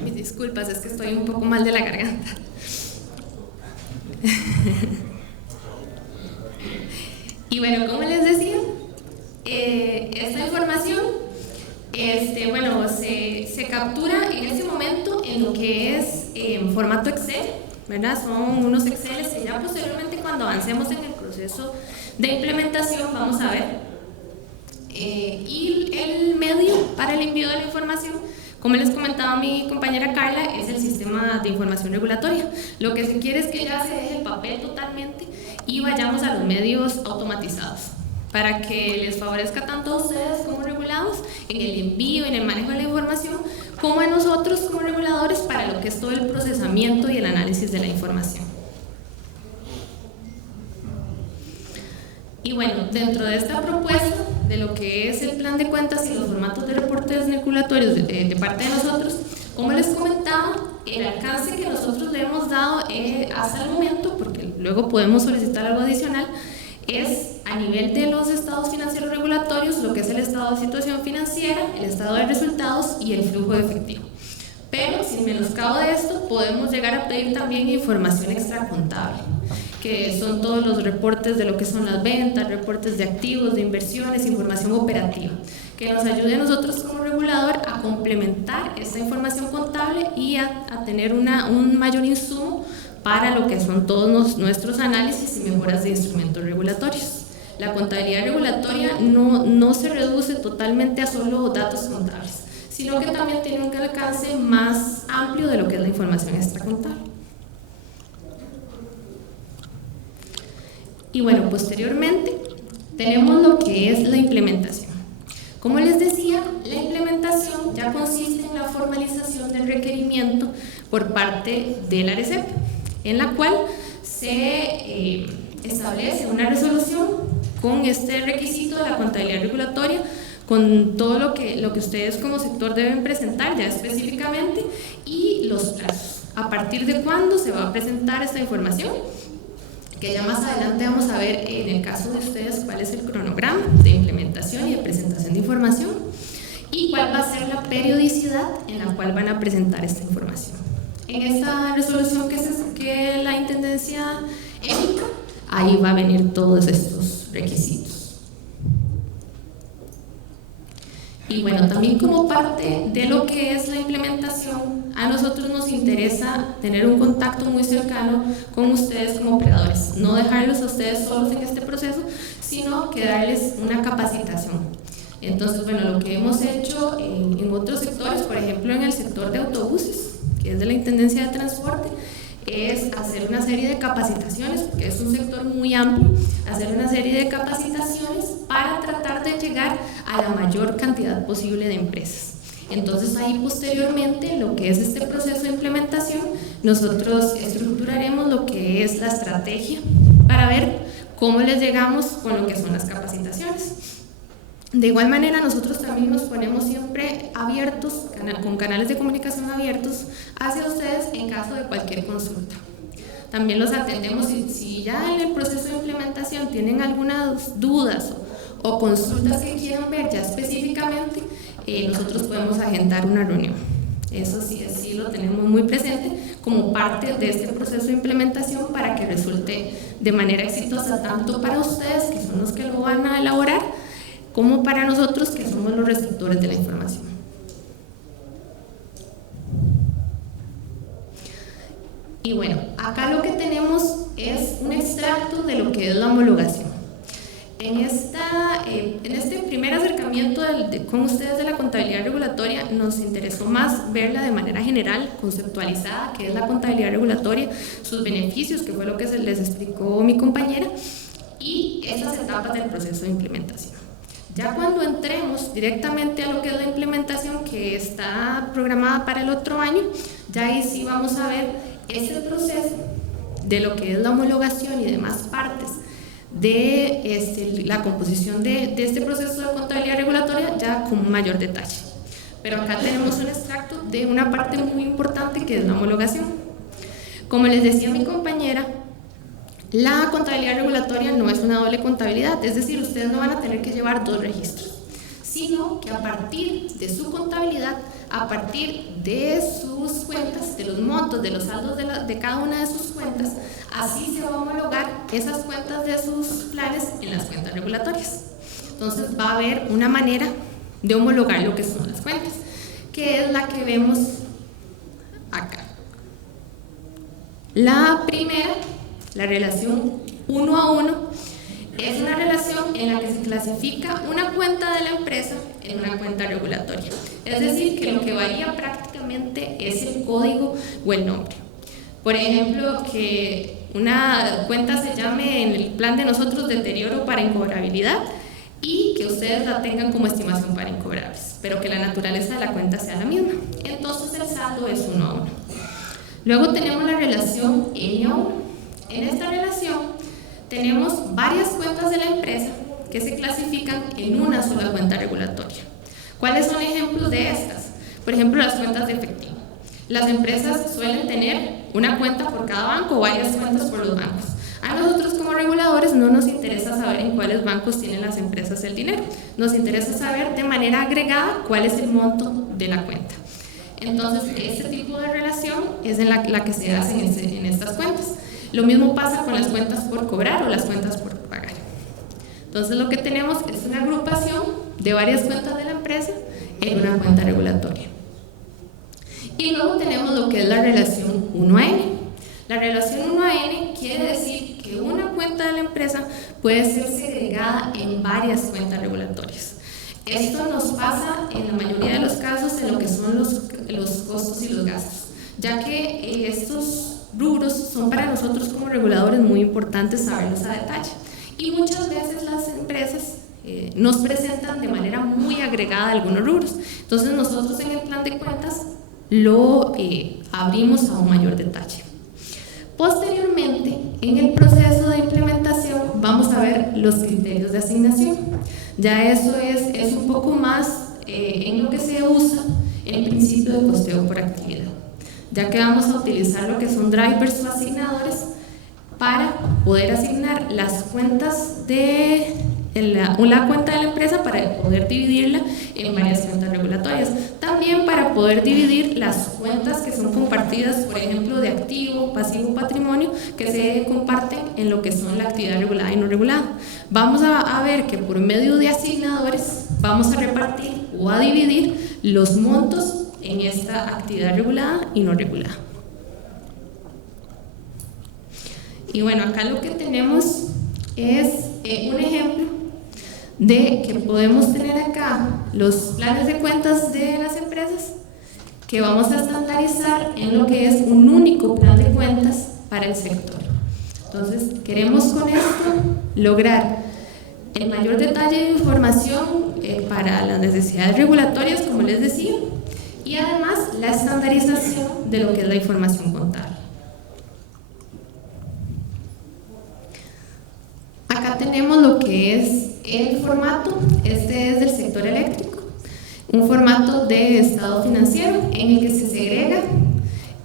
Mis disculpas, es que estoy un poco mal de la garganta. Y bueno, como les decía, esta información se captura en este momento en lo que es en formato Excel, ¿verdad? Son unos Exceles que ya posteriormente, cuando avancemos en el proceso de implementación, vamos a ver. Y el medio para el envío de la información, como les comentaba mi compañera Carla, es el sistema de información regulatoria. Lo que se quiere es que ya se deje el papel totalmente y vayamos a los medios automatizados, para que les favorezca tanto a ustedes como regulados en el envío, en el manejo de la información, como a nosotros como reguladores para lo que es todo el procesamiento y el análisis de la información. Y bueno, dentro de esta propuesta de lo que es el plan de cuentas y los formatos de reportes regulatorios de parte de nosotros, como les comentaba, el alcance que nosotros le hemos dado hasta el momento, porque luego podemos solicitar algo adicional, es a nivel de los estados financieros regulatorios, lo que es el estado de situación financiera, el estado de resultados y el flujo de efectivo. Pero sin menoscabo de esto, podemos llegar a pedir también información extracontable, que son todos los reportes de lo que son las ventas, reportes de activos, de inversiones, información operativa, que nos ayude a nosotros como regulador a complementar esta información contable y a tener un mayor insumo para lo que son todos nuestros análisis y mejoras de instrumentos regulatorios. La contabilidad regulatoria no se reduce totalmente a solo datos contables, sino que también tiene un alcance más amplio de lo que es la información extracontable. Y bueno, posteriormente tenemos lo que es la implementación. Como les decía, la implementación ya consiste en la formalización del requerimiento por parte del ARECEP, en la cual se establece una resolución con este requisito de la contabilidad regulatoria, con todo lo que ustedes como sector deben presentar ya específicamente y los plazos. ¿A partir de cuándo se va a presentar esta información? Que ya más adelante vamos a ver en el caso de ustedes cuál es el cronograma de implementación y de presentación de información y cuál va a ser la periodicidad en la cual van a presentar esta información. En esta resolución que la Intendencia emita, ahí va a venir todos estos requisitos. Y bueno, también como parte de lo que es la implementación, a nosotros nos interesa tener un contacto muy cercano con ustedes como operadores, no dejarlos a ustedes solos en este proceso, sino que darles una capacitación. Entonces, bueno, lo que hemos hecho en otros sectores, por ejemplo en el sector de autobuses, que es de la Intendencia de Transporte, es hacer una serie de capacitaciones, porque es un sector muy amplio, hacer una serie de capacitaciones para tratar de llegar a la mayor cantidad posible de empresas. Entonces ahí posteriormente, lo que es este proceso de implementación, nosotros estructuraremos lo que es la estrategia para ver cómo les llegamos con lo que son las capacitaciones. De igual manera, nosotros también nos ponemos siempre abiertos, con canales de comunicación abiertos hacia ustedes en caso de cualquier consulta. También los atendemos si ya en el proceso de implementación tienen algunas dudas o consultas que quieran ver ya específicamente, nosotros podemos agendar una reunión. Eso sí lo tenemos muy presente como parte de este proceso de implementación para que resulte de manera exitosa tanto para ustedes, que son los que lo van a elaborar, como para nosotros, que somos los receptores de la información. Y bueno, acá lo que tenemos es un extracto de lo que es la homologación. En este primer acercamiento acercamiento con ustedes de la contabilidad regulatoria, nos interesó más verla de manera general, conceptualizada, qué es la contabilidad regulatoria, sus beneficios, que fue lo que se les explicó mi compañera, y esas etapas del proceso de implementación. Ya cuando entremos directamente a lo que es la implementación, que está programada para el otro año, ya ahí sí vamos a ver ese proceso de lo que es la homologación y demás partes de la composición de este proceso de contabilidad regulatoria ya con mayor detalle. Pero acá tenemos un extracto de una parte muy importante que es la homologación. Como les decía mi compañera, la contabilidad regulatoria no es una doble contabilidad, es decir, ustedes no van a tener que llevar dos registros, sino que a partir de su contabilidad, a partir de sus cuentas, de los montos, de los saldos de cada una de sus cuentas, así se va a homologar esas cuentas de sus planes en las cuentas regulatorias. Entonces va a haber una manera de homologar lo que son las cuentas, que es la que vemos acá. La primera, la relación 1 a 1, es una relación en la que se clasifica una cuenta de la empresa en una cuenta regulatoria. Es decir, que lo que varía prácticamente es el código o el nombre. Por ejemplo, que una cuenta se llame en el plan de nosotros deterioro para incobrabilidad y que ustedes la tengan como estimación para incobrables, pero que la naturaleza de la cuenta sea la misma. Entonces el saldo es 1 a 1. Luego tenemos la relación N a 1. En esta relación tenemos varias cuentas de la empresa que se clasifican en una sola cuenta regulatoria. ¿Cuáles son ejemplos de estas? Por ejemplo, las cuentas de efectivo. Las empresas suelen tener una cuenta por cada banco o varias cuentas por los bancos. A nosotros como reguladores no nos interesa saber en cuáles bancos tienen las empresas el dinero. Nos interesa saber de manera agregada cuál es el monto de la cuenta. Entonces, este tipo de relación es la que se hace en estas cuentas. Lo mismo pasa con las cuentas por cobrar o las cuentas por pagar. Entonces lo que tenemos es una agrupación de varias cuentas de la empresa en una cuenta regulatoria. Y luego tenemos lo que es la relación 1 a N. La relación 1 a N quiere decir que una cuenta de la empresa puede ser segregada en varias cuentas regulatorias. Esto nos pasa en la mayoría de los casos en lo que son los costos y los gastos, ya que estos rubros son para nosotros como reguladores muy importantes saberlos a detalle. Y muchas veces las empresas nos presentan de manera muy agregada algunos rubros. Entonces nosotros en el plan de cuentas lo abrimos a un mayor detalle. Posteriormente, en el proceso de implementación vamos a ver los criterios de asignación. Ya eso es un poco más en lo que se usa el principio de costeo por actividad, ya que vamos a utilizar lo que son drivers o asignadores para poder asignar las cuentas de la cuenta de la empresa para poder dividirla en varias cuentas regulatorias. También para poder dividir las cuentas que son compartidas, por ejemplo, de activo, pasivo, patrimonio, que se comparten en lo que son la actividad regulada y no regulada. Vamos a ver que por medio de asignadores vamos a repartir o a dividir los montos en esta actividad regulada y no regulada. Y bueno, acá lo que tenemos es un ejemplo de que podemos tener acá los planes de cuentas de las empresas que vamos a estandarizar en lo que es un único plan de cuentas para el sector. Entonces, queremos con esto lograr el mayor detalle de información para las necesidades regulatorias, como les decía, y además la estandarización de lo que es la información contable. Acá tenemos lo que es el formato, este es del sector eléctrico, un formato de estado financiero en el que se segrega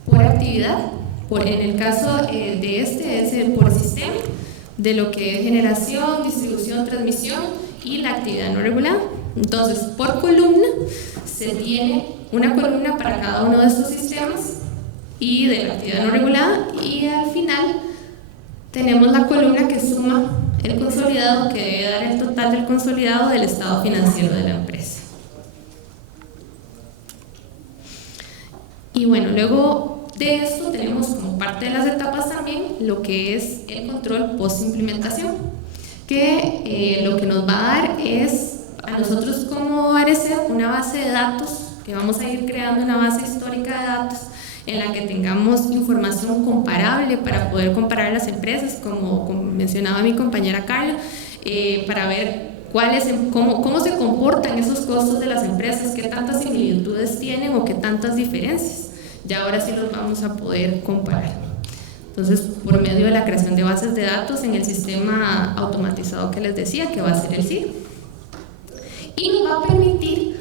por actividad, en el caso de este es el por sistema, de lo que es generación, distribución, transmisión y la actividad no regulada. Entonces, por columna se tiene una columna para cada uno de estos sistemas y de la actividad no regulada, y al final tenemos la columna que suma el consolidado, que debe dar el total del consolidado del estado financiero de la empresa. Y bueno, luego de esto tenemos como parte de las etapas también lo que es el control post implementación, que lo que nos va a dar es a nosotros como ARECEP una base de datos, que vamos a ir creando una base histórica de datos en la que tengamos información comparable para poder comparar las empresas, como mencionaba mi compañera Carla, para ver cómo se comportan esos costos de las empresas, qué tantas similitudes tienen o qué tantas diferencias. Ya ahora sí los vamos a poder comparar. Entonces, por medio de la creación de bases de datos en el sistema automatizado que les decía, que va a ser el CIR. Y nos va a permitir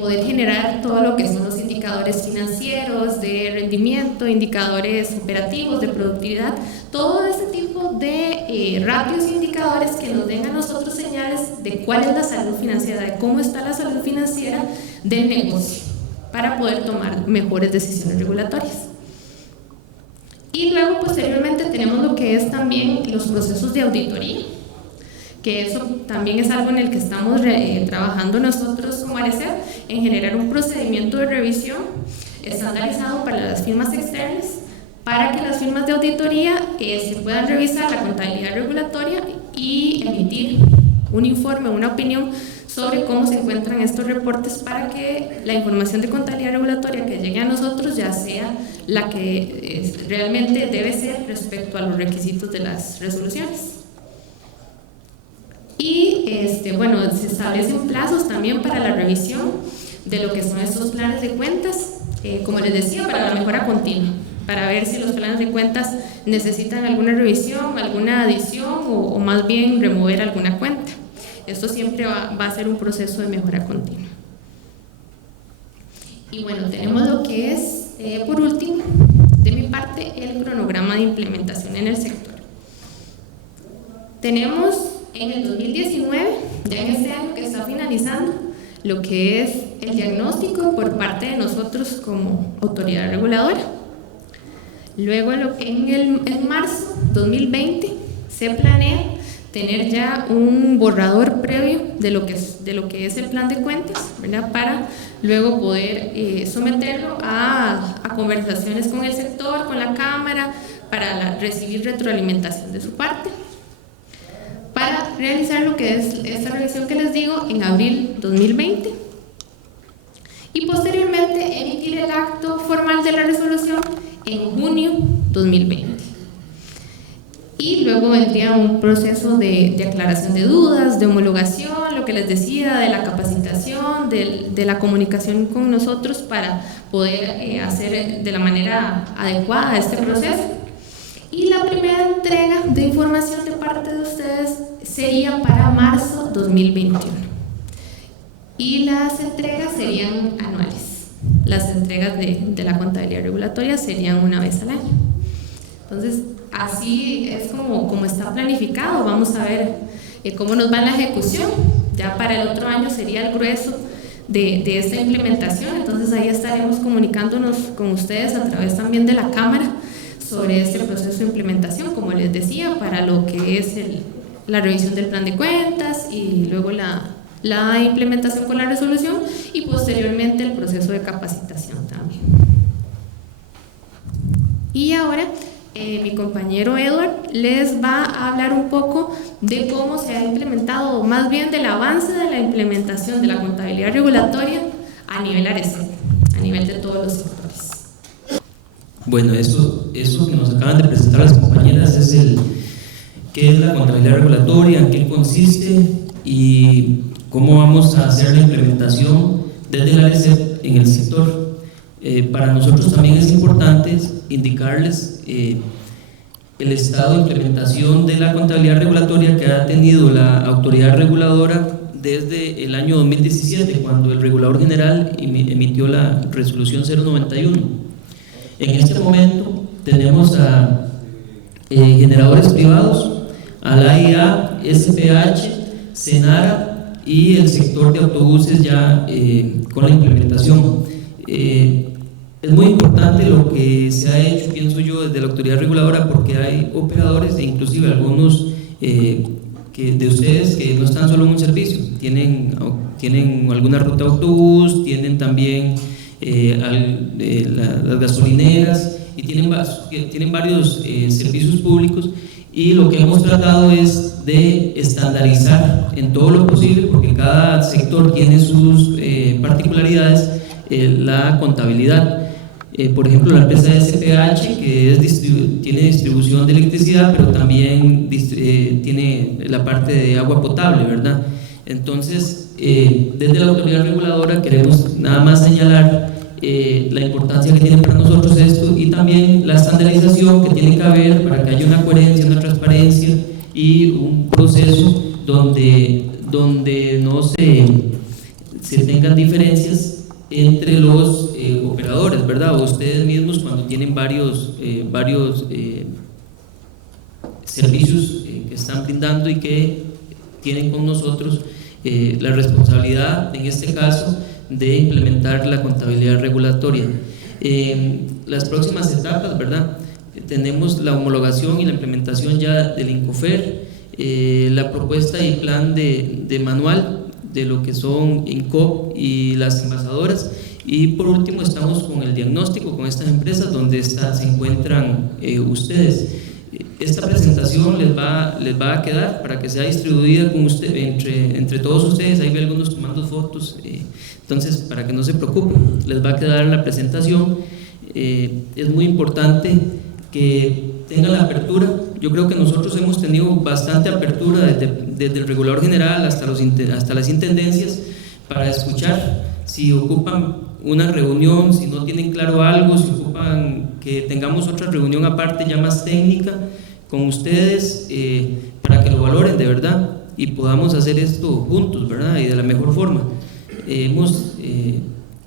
poder generar todo lo que son los indicadores financieros, de rendimiento, indicadores operativos, de productividad, todo ese tipo de ratios e indicadores que nos den a nosotros señales de cuál es la salud financiera, de cómo está la salud financiera del negocio, para poder tomar mejores decisiones regulatorias. Y luego, posteriormente, tenemos lo que es también los procesos de auditoría, que eso también es algo en el que estamos trabajando nosotros como ARECEP, en generar un procedimiento de revisión estandarizado para las firmas externas, para que las firmas de auditoría se puedan revisar la contabilidad regulatoria y emitir un informe, una opinión sobre cómo se encuentran estos reportes, para que la información de contabilidad regulatoria que llegue a nosotros ya sea la que realmente debe ser respecto a los requisitos de las resoluciones. Y bueno, se establecen plazos también para la revisión de lo que son estos planes de cuentas, como les decía, para la mejora continua, para ver si los planes de cuentas necesitan alguna revisión, alguna adición o más bien remover alguna cuenta. Esto siempre va a ser un proceso de mejora continua. Y bueno, tenemos lo que es, por último, de mi parte, el cronograma de implementación en el sector. Tenemos en el 2019, ya en este año que está finalizando, lo que es el diagnóstico por parte de nosotros como autoridad reguladora. Luego, en marzo 2020, se planea tener ya un borrador previo de lo que es el plan de cuentas, ¿verdad? Para luego poder someterlo a conversaciones con el sector, con la Cámara, para recibir retroalimentación de su parte, para realizar lo que es esta revisión que les digo en abril 2020 y posteriormente emitir el acto formal de la resolución en junio 2020. Y luego vendría un proceso de aclaración de dudas, de homologación, lo que les decía, de la capacitación, de la comunicación con nosotros para poder hacer de la manera adecuada este proceso. Y la primera entrega de información de parte de ustedes sería para marzo 2021. Y las entregas serían anuales. Las entregas de la contabilidad regulatoria serían una vez al año. Entonces, así es como está planificado. Vamos a ver cómo nos va en la ejecución. Ya para el otro año sería el grueso de esta implementación. Entonces ahí estaremos comunicándonos con ustedes a través también de la Cámara sobre este proceso de implementación, como les decía, para lo que es la revisión del plan de cuentas y luego la implementación con la resolución y posteriormente el proceso de capacitación también. Y ahora mi compañero Edward les va a hablar un poco de cómo se ha implementado, o más bien del avance de la implementación de la contabilidad regulatoria a nivel ARECEP, a nivel de todos los sectores. Bueno, eso que nos acaban de presentar las compañeras es qué es la contabilidad regulatoria, en qué consiste y cómo vamos a hacer la implementación desde el ARECEP en el sector. Para nosotros también es importante indicarles el estado de implementación de la contabilidad regulatoria que ha tenido la autoridad reguladora desde el año 2017, cuando el regulador general emitió la resolución 091. En este momento tenemos a generadores privados, a la AIA, SPH, Senara y el sector de autobuses ya con la implementación. Es muy importante lo que se ha hecho, pienso yo, desde la autoridad reguladora, porque hay operadores e inclusive algunos de ustedes que no están solo en un servicio, tienen alguna ruta de autobús, tienen también las gasolineras y tienen varios servicios públicos, y lo que hemos tratado es de estandarizar en todo lo posible, porque cada sector tiene sus particularidades, la contabilidad. Por ejemplo, la empresa SPH, que tiene distribución de electricidad, pero también tiene la parte de agua potable, ¿verdad? Entonces, desde la autoridad reguladora queremos nada más señalar la importancia que tiene para nosotros esto, y también la estandarización que tiene que haber para que haya una coherencia, una transparencia y un proceso donde no se tengan diferencias entre los operadores, ¿verdad? O ustedes mismos cuando tienen varios servicios que están brindando y que tienen con nosotros la responsabilidad, en este caso, de implementar la contabilidad regulatoria. Las próximas etapas, ¿verdad? Tenemos la homologación y la implementación ya del INCOFER, la propuesta y plan de manual de lo que son INCOP y las envasadoras, y por último estamos con el diagnóstico con estas empresas donde se encuentran ustedes. Esta presentación les va a quedar para que sea distribuida con usted, entre todos ustedes. Ahí ve algunos tomando fotos, entonces para que no se preocupen, les va a quedar la presentación. Es muy importante que tengan la apertura. Yo creo que nosotros hemos tenido bastante apertura desde el regulador general hasta las intendencias para escuchar. Si ocupan una reunión, si no tienen claro algo, si ocupan que tengamos otra reunión aparte ya más técnica con ustedes, para que lo valoren de verdad y podamos hacer esto juntos, ¿verdad? Y de la mejor forma. Hemos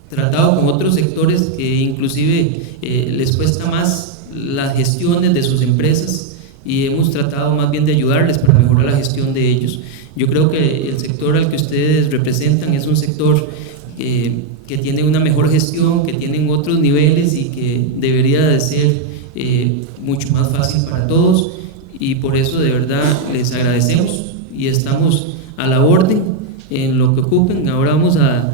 tratado con otros sectores que inclusive les cuesta más las gestiones de sus empresas, y hemos tratado más bien de ayudarles para mejorar la gestión de ellos. Yo creo que el sector al que ustedes representan es un sector que tiene una mejor gestión, que tienen otros niveles y que debería de ser mucho más fácil para todos, y por eso de verdad les agradecemos y estamos a la orden en lo que ocupen. Ahora vamos a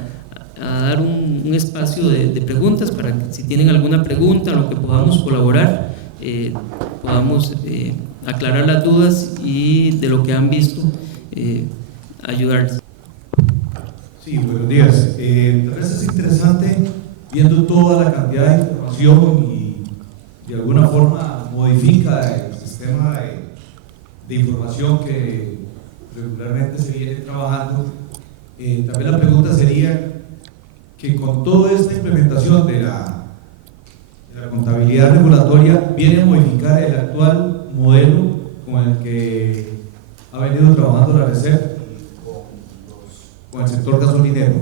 dar un espacio de preguntas para que si tienen alguna pregunta, lo que podamos colaborar, podamos aclarar las dudas y de lo que han visto ayudarles. Sí, buenos días. Tal vez es interesante, viendo toda la cantidad de información y de alguna forma modifica el sistema de información que regularmente se viene trabajando. También la pregunta sería que con toda esta implementación de la contabilidad regulatoria, ¿viene a modificar el actual modelo con el que ha venido trabajando la RECEP con el sector gasolinero?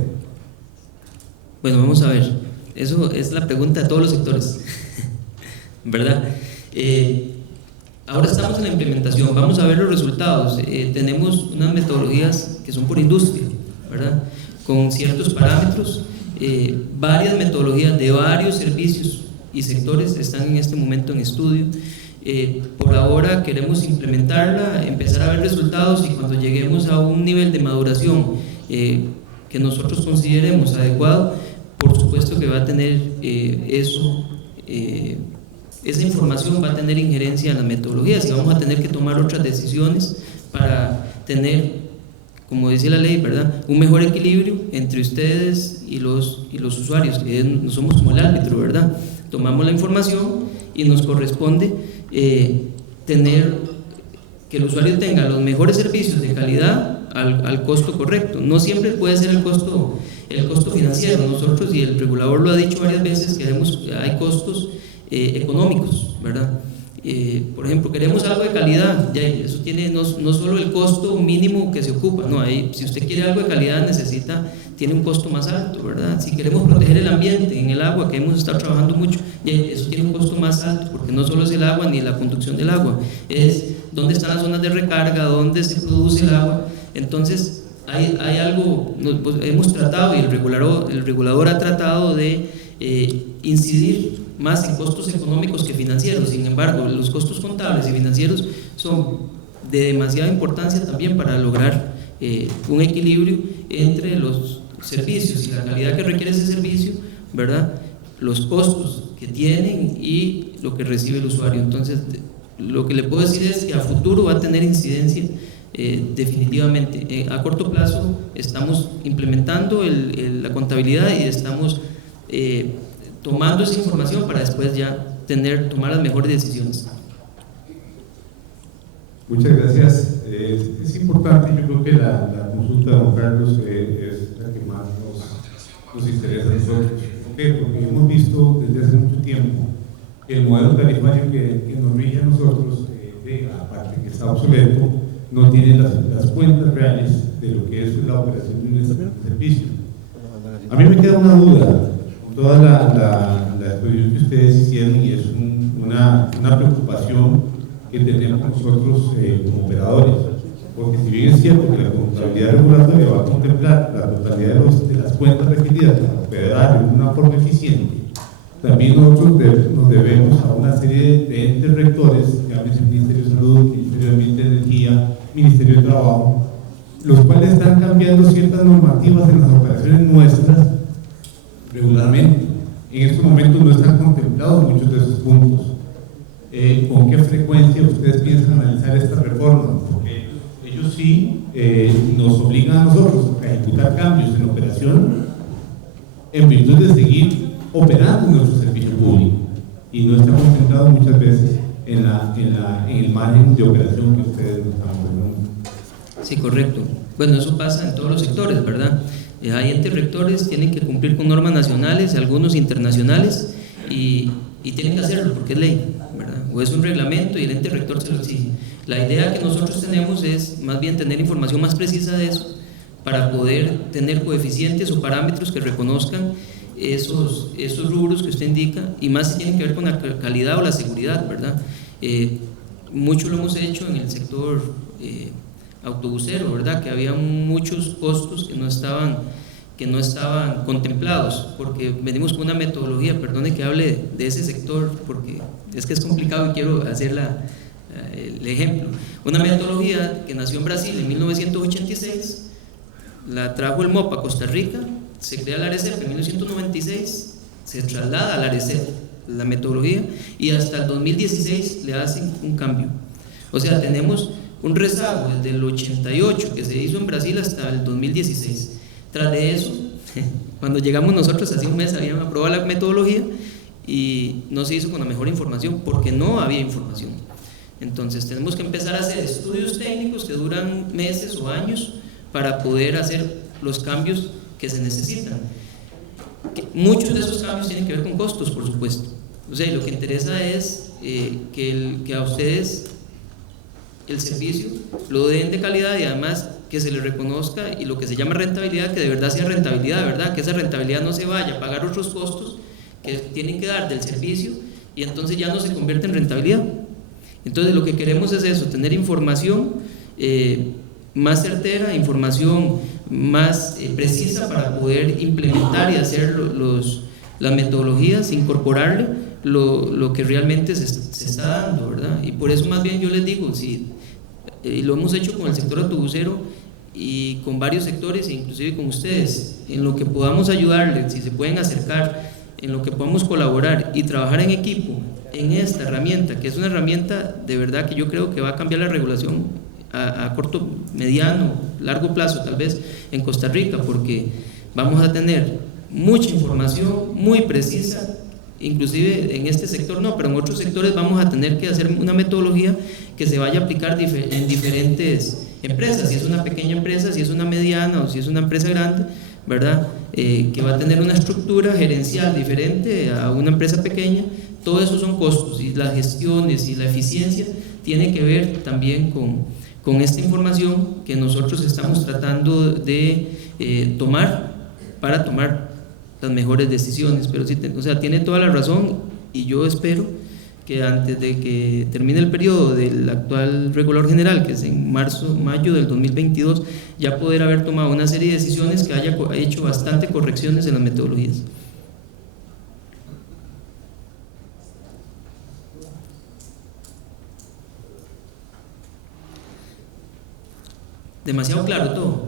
Bueno, vamos a ver, eso es la pregunta de todos los sectores, ¿verdad? Ahora estamos en la implementación, vamos a ver los resultados. Tenemos unas metodologías que son por industria, ¿verdad? Con ciertos parámetros, varias metodologías de varios servicios y sectores están en este momento en estudio. Por ahora queremos implementarla, empezar a ver resultados, y cuando lleguemos a un nivel de maduración que nosotros consideremos adecuado, por supuesto que va a tener esa información va a tener injerencia en las metodologías, y vamos a tener que tomar otras decisiones para tener, como dice la ley, ¿verdad?, un mejor equilibrio entre ustedes y los usuarios, que no somos como el árbitro, ¿verdad? Tomamos la información y nos corresponde tener que el usuario tenga los mejores servicios de calidad al costo correcto. No siempre puede ser el costo financiero. Nosotros, y el regulador lo ha dicho varias veces, hay costos económicos, ¿verdad? Por ejemplo, queremos algo de calidad, ya eso tiene no solo el costo mínimo que se ocupa, no, si usted quiere algo de calidad tiene un costo más alto, ¿verdad? Si queremos proteger el ambiente en el agua, que hemos estado trabajando mucho, ya eso tiene un costo más alto, porque no solo es el agua ni la conducción del agua, es dónde están las zonas de recarga, dónde se produce el agua. Entonces hay algo, hemos tratado, y el regulador ha tratado de incidir más en costos económicos que financieros. Sin embargo, los costos contables y financieros son de demasiada importancia también para lograr un equilibrio entre los servicios y la calidad que requiere ese servicio, ¿verdad?, los costos que tienen y lo que recibe el usuario. Entonces, lo que le puedo decir es que a futuro va a tener incidencia definitivamente. A corto plazo estamos implementando la contabilidad y estamos tomando esa información para después ya tomar las mejores decisiones. Muchas gracias. Es importante, yo creo que la consulta de don Carlos es la que más nos interesa a nosotros. ¿Por qué? Porque hemos visto desde hace mucho tiempo que el modelo tarifario que nos rige a nosotros, aparte que está obsoleto, no tiene las cuentas reales de lo que es la operación de un servicio. A mí me queda una duda con toda la exposición que ustedes hicieron, y es una preocupación que tenemos nosotros como operadores, porque si bien es cierto que la contabilidad regulatoria va a contemplar la totalidad de las cuentas requeridas para operar de una forma eficiente, también nosotros nos debemos a una serie de entes rectores, llámese el Ministerio de Salud, Ministerio de Ambiente y Energía, Ministerio de Trabajo, los cuales están cambiando ciertas normativas en las operaciones nuestras regularmente. En estos momentos no están contemplados muchos de esos puntos. ¿Con qué frecuencia ustedes piensan analizar esta reforma? Porque ellos sí nos obligan a nosotros a ejecutar cambios en operación en virtud de seguir operando nuestro servicio público, y no está contemplado muchas veces en el margen de operación que ustedes nos están ofreciendo. Sí, correcto. Bueno, eso pasa en todos los sectores, ¿verdad? Hay entes rectores, tienen que cumplir con normas nacionales, algunos internacionales, y tienen que hacerlo porque es ley, ¿verdad? O es un reglamento y el ente rector se lo exige. La idea que nosotros tenemos es más bien tener información más precisa de eso, para poder tener coeficientes o parámetros que reconozcan esos rubros que usted indica, y más si tienen que ver con la calidad o la seguridad, ¿verdad? Mucho lo hemos hecho en el sector autobusero, ¿verdad? Que había muchos costos que no estaban contemplados, porque venimos con una metodología, perdone que hable de ese sector, porque es que es complicado y quiero hacer el ejemplo. Una metodología que nació en Brasil en 1986, la trajo el MOP a Costa Rica, se crea la ARECEP en 1996, se traslada a la ARECEP la metodología, y hasta el 2016 le hacen un cambio. O sea, tenemos un rezago desde el 88 que se hizo en Brasil hasta el 2016. Tras de eso, cuando llegamos nosotros hace un mes habían aprobado la metodología y no se hizo con la mejor información porque no había información. Entonces tenemos que empezar a hacer estudios técnicos que duran meses o años para poder hacer los cambios que se necesitan. Muchos de esos cambios tienen que ver con costos, por supuesto. O sea, lo que interesa es que a ustedes el servicio lo den de calidad, y además que se les reconozca, y lo que se llama rentabilidad, que de verdad sea rentabilidad, ¿verdad? Que esa rentabilidad no se vaya a pagar otros costos que tienen que dar del servicio, y entonces ya no se convierte en rentabilidad. Entonces lo que queremos es eso, tener información más certera, información más precisa para poder implementar y hacer las metodologías, incorporarle lo que realmente se está dando, ¿verdad? Y por eso más bien yo les digo, y lo hemos hecho con el sector autobusero y con varios sectores, inclusive con ustedes, en lo que podamos ayudarles, si se pueden acercar, en lo que podamos colaborar y trabajar en equipo en esta herramienta, que es una herramienta de verdad que yo creo que va a cambiar la regulación a corto, mediano, largo plazo tal vez en Costa Rica, porque vamos a tener mucha información muy precisa, inclusive en este sector no, pero en otros sectores vamos a tener que hacer una metodología que se vaya a aplicar en diferentes empresas, si es una pequeña empresa, si es una mediana o si es una empresa grande, ¿verdad? Que va a tener una estructura gerencial diferente a una empresa pequeña. Todo eso son costos, y las gestiones y la eficiencia tiene que ver también con esta información que nosotros estamos tratando de tomar para tomar las mejores decisiones. Pero sí, o sea, tiene toda la razón, y yo espero que antes de que termine el periodo del actual regulador general, que es en mayo del 2022, ya poder haber tomado una serie de decisiones que haya hecho bastante correcciones en las metodologías. Demasiado claro todo.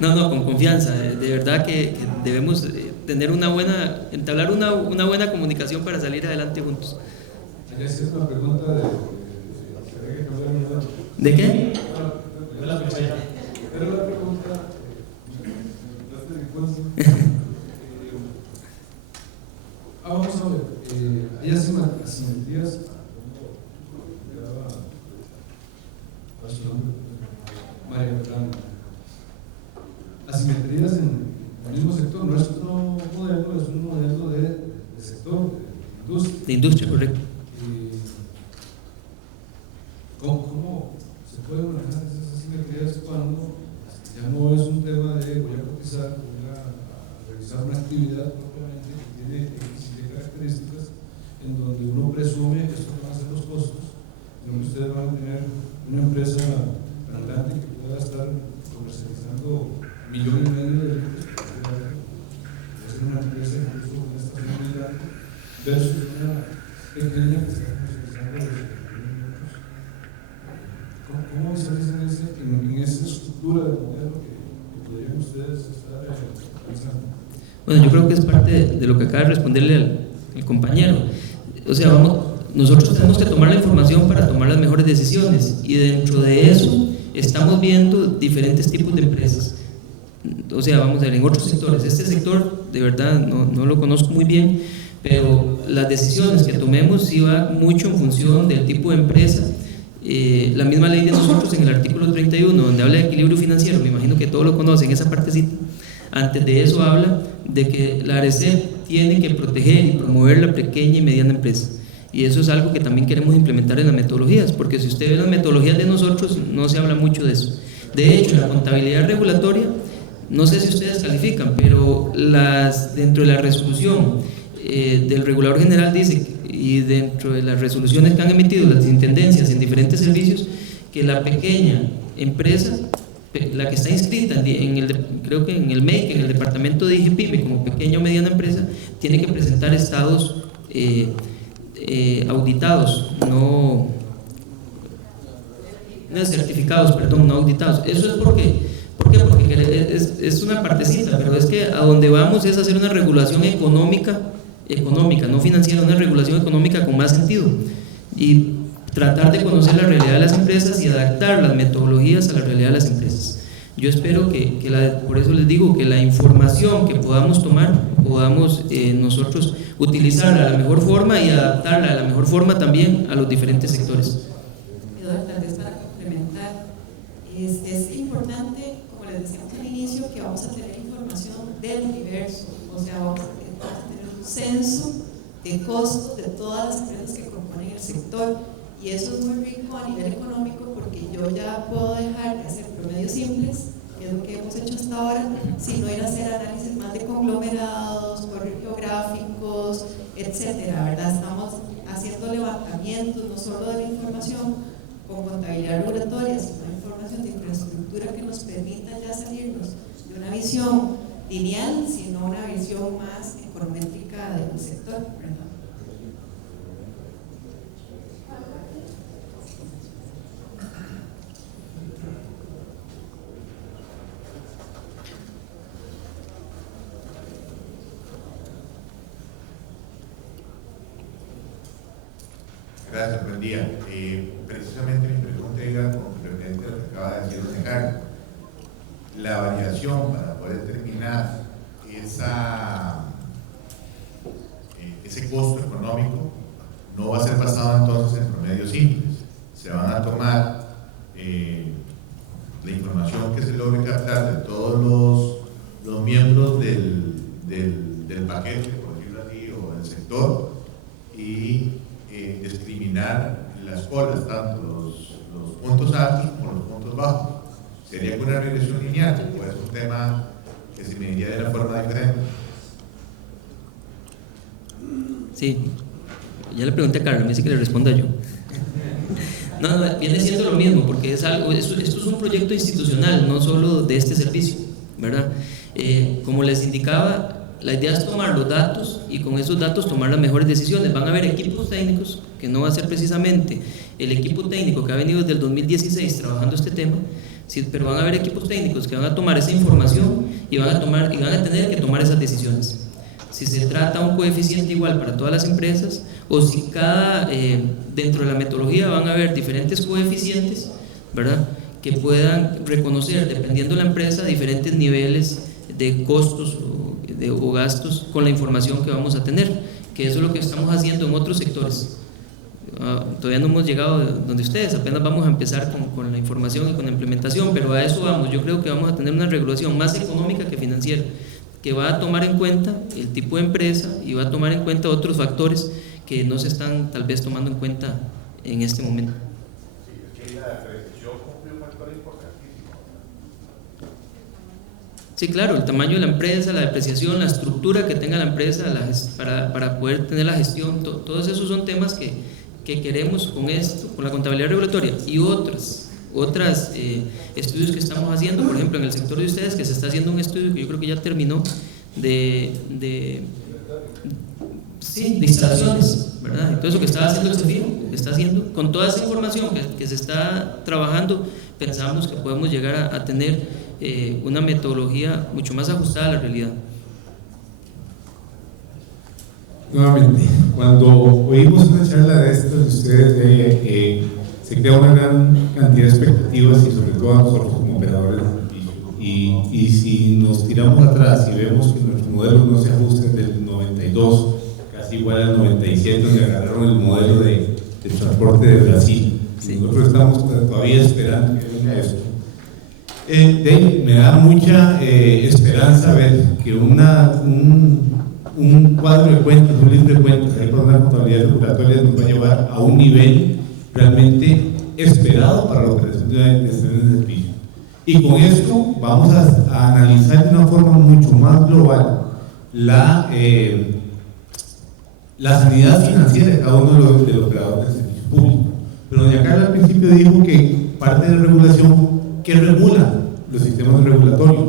No, con confianza. De verdad que debemos tener entablar una buena comunicación para salir adelante juntos. Esa es una pregunta ¿De qué? Pero la pregunta, vamos a ver, hay asimetrías, María Fernanda, asimetrías en el mismo sector, no es un modelo, es un modelo de sector, de industria, correcto. ¿Cómo se puede manejar esas asimetrías cuando ya no es un tema de voy a cotizar, voy a realizar una actividad propiamente que tiene X y características en donde uno presume que estos van a ser los costos, en donde ustedes van a tener una empresa cantante que pueda estar comercializando 1,5 millones de litros, puede ser una empresa incluso con una estación muy grande, versus una pequeña que está comercializando ¿Cómo visualizan en esa estructura de modelo que podrían ustedes estar pensando? Bueno, yo creo que es parte de lo que acaba de responderle al compañero. O sea, nosotros tenemos que tomar la información para tomar las mejores decisiones, y dentro de eso estamos viendo diferentes tipos de empresas. O sea, vamos a ver, en otros sectores. Este sector, de verdad, no lo conozco muy bien, pero las decisiones que tomemos sí va mucho en función del tipo de empresa. La misma ley de nosotros en el artículo 31, donde habla de equilibrio financiero, me imagino que todos lo conocen, esa partecita. Antes de eso habla de que la ARECEP tiene que proteger y promover la pequeña y mediana empresa, y eso es algo que también queremos implementar en las metodologías, porque si usted ve las metodologías de nosotros no se habla mucho de eso. De hecho, en la contabilidad regulatoria, no sé si ustedes califican, pero dentro de la resolución del regulador general dice, y dentro de las resoluciones que han emitido las intendencias en diferentes servicios, que la pequeña empresa, la que está inscrita creo que en el MEIC, en el departamento de IGPYME, como pequeña o mediana empresa, tiene que presentar estados auditados, no certificados, perdón, no auditados. Eso es porque es una partecita, pero es que a donde vamos es hacer una regulación económica, no financiera, una regulación económica con más sentido, y tratar de conocer la realidad de las empresas y adaptar las metodologías a la realidad de las empresas. Yo espero por eso les digo que la información que podamos tomar, podamos nosotros utilizarla de la mejor forma y adaptarla de la mejor forma también a los diferentes sectores. Eduardo, tal vez para complementar, es importante, como les decíamos al inicio, que vamos a tener información del universo, o sea, vamos a tener un censo de costos de todas las empresas que componen el sector, y eso es muy rico a nivel económico, porque yo ya puedo dejar de hacer promedios simples, que es lo que hemos hecho hasta ahora, sino ir a hacer análisis más de conglomerados, por geográficos, etcétera, ¿verdad? Estamos haciendo levantamientos no solo de la información con contabilidad regulatoria, sino información de infraestructura que nos permita ya salirnos de una visión lineal, sino una visión más econométrica del sector, ¿verdad? Gracias, buen día. Precisamente mi pregunta iba complemente a lo que acaba de decir don Carlos. La variación para poder determinar ese costo económico no va a ser basado entonces en promedios simples. Se van a tomar la información que se logre captar de todos los miembros del paquete, por decirlo así, o del sector, y discriminar las colas, tanto los puntos altos como los puntos bajos. Sería una regresión lineal, o es un tema que se mediría de una forma diferente. Sí, ya le pregunté a Carlos, me dice que le responda yo. No, viene siendo lo mismo, porque esto es un proyecto institucional, no solo de este servicio, ¿verdad? Como les indicaba, la idea es tomar los datos y con esos datos tomar las mejores decisiones. Van a haber equipos técnicos, que no va a ser precisamente el equipo técnico que ha venido desde el 2016 trabajando este tema, Sí, pero van a haber equipos técnicos que van a tomar esa información y van a tener que tomar esas decisiones. Si se trata un coeficiente igual para todas las empresas o si dentro de la metodología van a haber diferentes coeficientes, ¿verdad?, que puedan reconocer, dependiendo de la empresa, diferentes niveles de costos o gastos con la información que vamos a tener, que eso es lo que estamos haciendo en otros sectores. Todavía no hemos llegado donde ustedes, apenas vamos a empezar con la información y con la implementación, pero a eso vamos. Yo creo que vamos a tener una regulación más económica que financiera, que va a tomar en cuenta el tipo de empresa y va a tomar en cuenta otros factores que no se están tal vez tomando en cuenta en este momento. Sí, claro, el tamaño de la empresa, la depreciación, la estructura que tenga la empresa para poder tener la gestión, todos esos son temas que queremos con esto, con la contabilidad regulatoria y otras estudios que estamos haciendo. Por ejemplo, en el sector de ustedes, que se está haciendo un estudio que yo creo que ya terminó de instalaciones, ¿verdad? Entonces, lo que está haciendo el CEFIN, está haciendo con toda esa información que se está trabajando, pensamos que podemos llegar a tener una metodología mucho más ajustada a la realidad. Nuevamente, cuando oímos una charla de estas de ustedes, se crea una gran cantidad de expectativas y sobre todo a nosotros como operadores de servicio. Y si nos tiramos atrás y vemos que nuestro modelo no se ajusta desde el 92, casi igual al 97, donde agarraron el modelo de transporte de Brasil. Sí. Nosotros estamos todavía esperando que venga esto. Me da mucha esperanza ver que un cuadro de cuentas, un libro de cuentas ahí para una contabilidad regulatoria nos va a llevar a un nivel realmente esperado para la operación de servicio. Y con esto vamos a analizar de una forma mucho más global la sanidad financiera de cada uno de los operadores de servicio público. Pero doña Carla al principio dijo que parte de la regulación que regula los sistemas regulatorios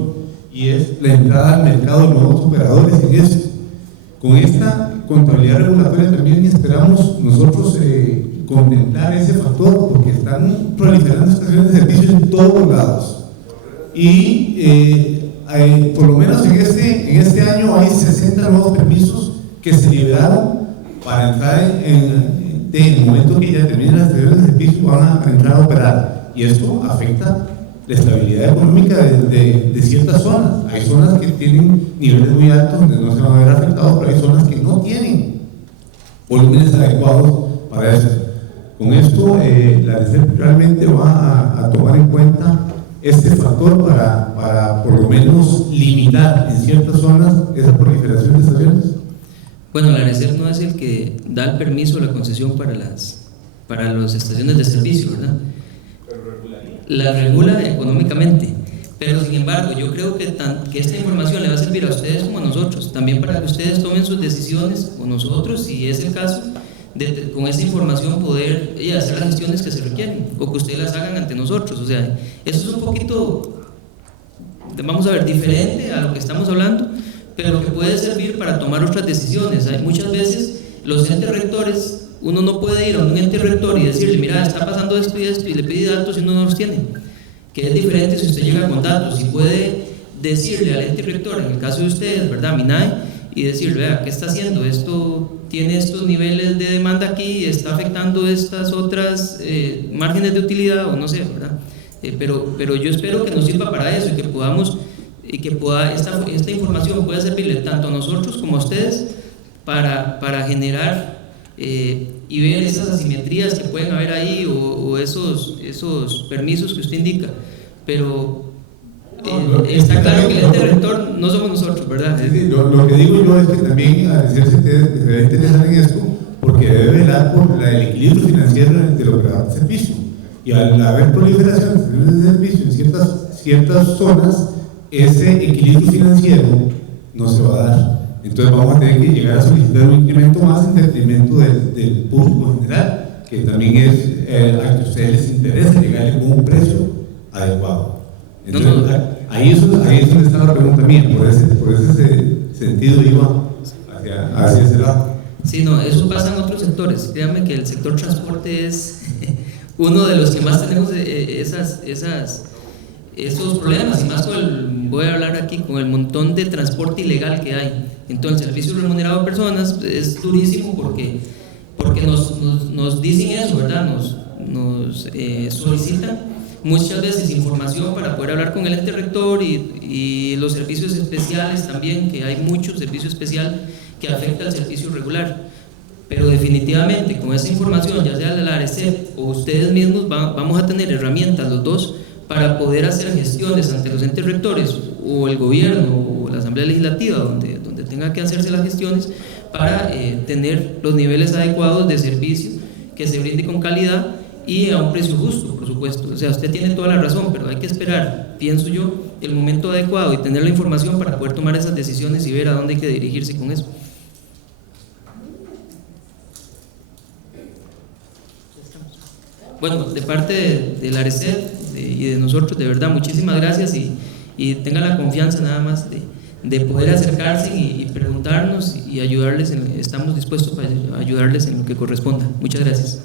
y es la entrada al mercado de nuevos operadores en esto. Con esta contabilidad regulatoria también esperamos nosotros contemplar ese factor, porque están proliferando estaciones de servicios en todos lados y por lo menos en este año hay 60 nuevos permisos que se liberaron para entrar en el momento que ya terminen las estaciones de servicio van a entrar a operar, y esto afecta la estabilidad económica de ciertas zonas. Hay zonas que tienen niveles muy altos donde no se van a ver afectados, pero hay zonas que no tienen volúmenes adecuados para eso. Con esto, la DSEP realmente va a tomar en cuenta este factor para por lo menos limitar en ciertas zonas esa proliferación de estaciones. Bueno, la DSEP no es el que da el permiso o la concesión para las estaciones de servicio, ¿verdad? La regula económicamente, pero sin embargo yo creo que esta información le va a servir a ustedes como a nosotros, también para que ustedes tomen sus decisiones, o nosotros, si es el caso, con esta información poder hacer las gestiones que se requieren, o que ustedes las hagan ante nosotros. O sea, eso es un poquito, vamos a ver, diferente a lo que estamos hablando, pero que puede servir para tomar otras decisiones. Hay muchas veces los entes rectores, uno no puede ir a un ente rector y decirle, mira, está pasando esto y le pide datos y uno no los tiene, que es diferente si usted llega con datos y puede decirle al ente rector, en el caso de ustedes, ¿verdad?, MINAE, y decirle, vea, ¿qué está haciendo? Esto tiene estos niveles de demanda aquí, está afectando estas otras márgenes de utilidad, o no sé, ¿verdad? Pero yo espero que nos sirva para eso y que esta información pueda servirle tanto a nosotros como a ustedes para generar y ver esas asimetrías que pueden haber ahí o esos permisos que usted indica. Pero está claro que el ente rector no somos nosotros, ¿verdad? Sí, lo que digo yo es que también a DSEP se debe interesar en esto, porque debe velar por el equilibrio financiero del operador de servicio, y al haber proliferación de servicio en ciertas zonas, ese equilibrio financiero no se va a dar. Entonces vamos a tener que llegar a solicitar un incremento más en detrimento del público en general, que también es a que a ustedes les interesa llegarle con un precio adecuado. Entonces, ahí es donde está la pregunta mía, por ese sentido iba hacia ese lado. Sí, no, eso pasa en otros sectores. Créanme que el sector transporte es uno de los que más tenemos esos problemas, y más voy a hablar aquí con el montón de transporte ilegal que hay. Entonces el servicio remunerado de personas es durísimo porque nos dicen eso, ¿verdad? Nos solicitan muchas veces información para poder hablar con el ente rector y los servicios especiales también, que hay mucho servicio especial que afecta al servicio regular. Pero definitivamente con esa información, ya sea la ARECEP o ustedes mismos, vamos a tener herramientas los dos para poder hacer gestiones ante los entes rectores o el gobierno o la Asamblea Legislativa, donde tenga que hacerse las gestiones, para tener los niveles adecuados de servicio que se brinde con calidad y a un precio justo, por supuesto. O sea, usted tiene toda la razón, pero hay que esperar, pienso yo, el momento adecuado y tener la información para poder tomar esas decisiones y ver a dónde hay que dirigirse con eso. Bueno, de parte de la ARECEP y de nosotros, de verdad, muchísimas gracias y tengan la confianza nada más de poder acercarse y preguntarnos y ayudarles, estamos dispuestos a ayudarles en lo que corresponda. Muchas gracias.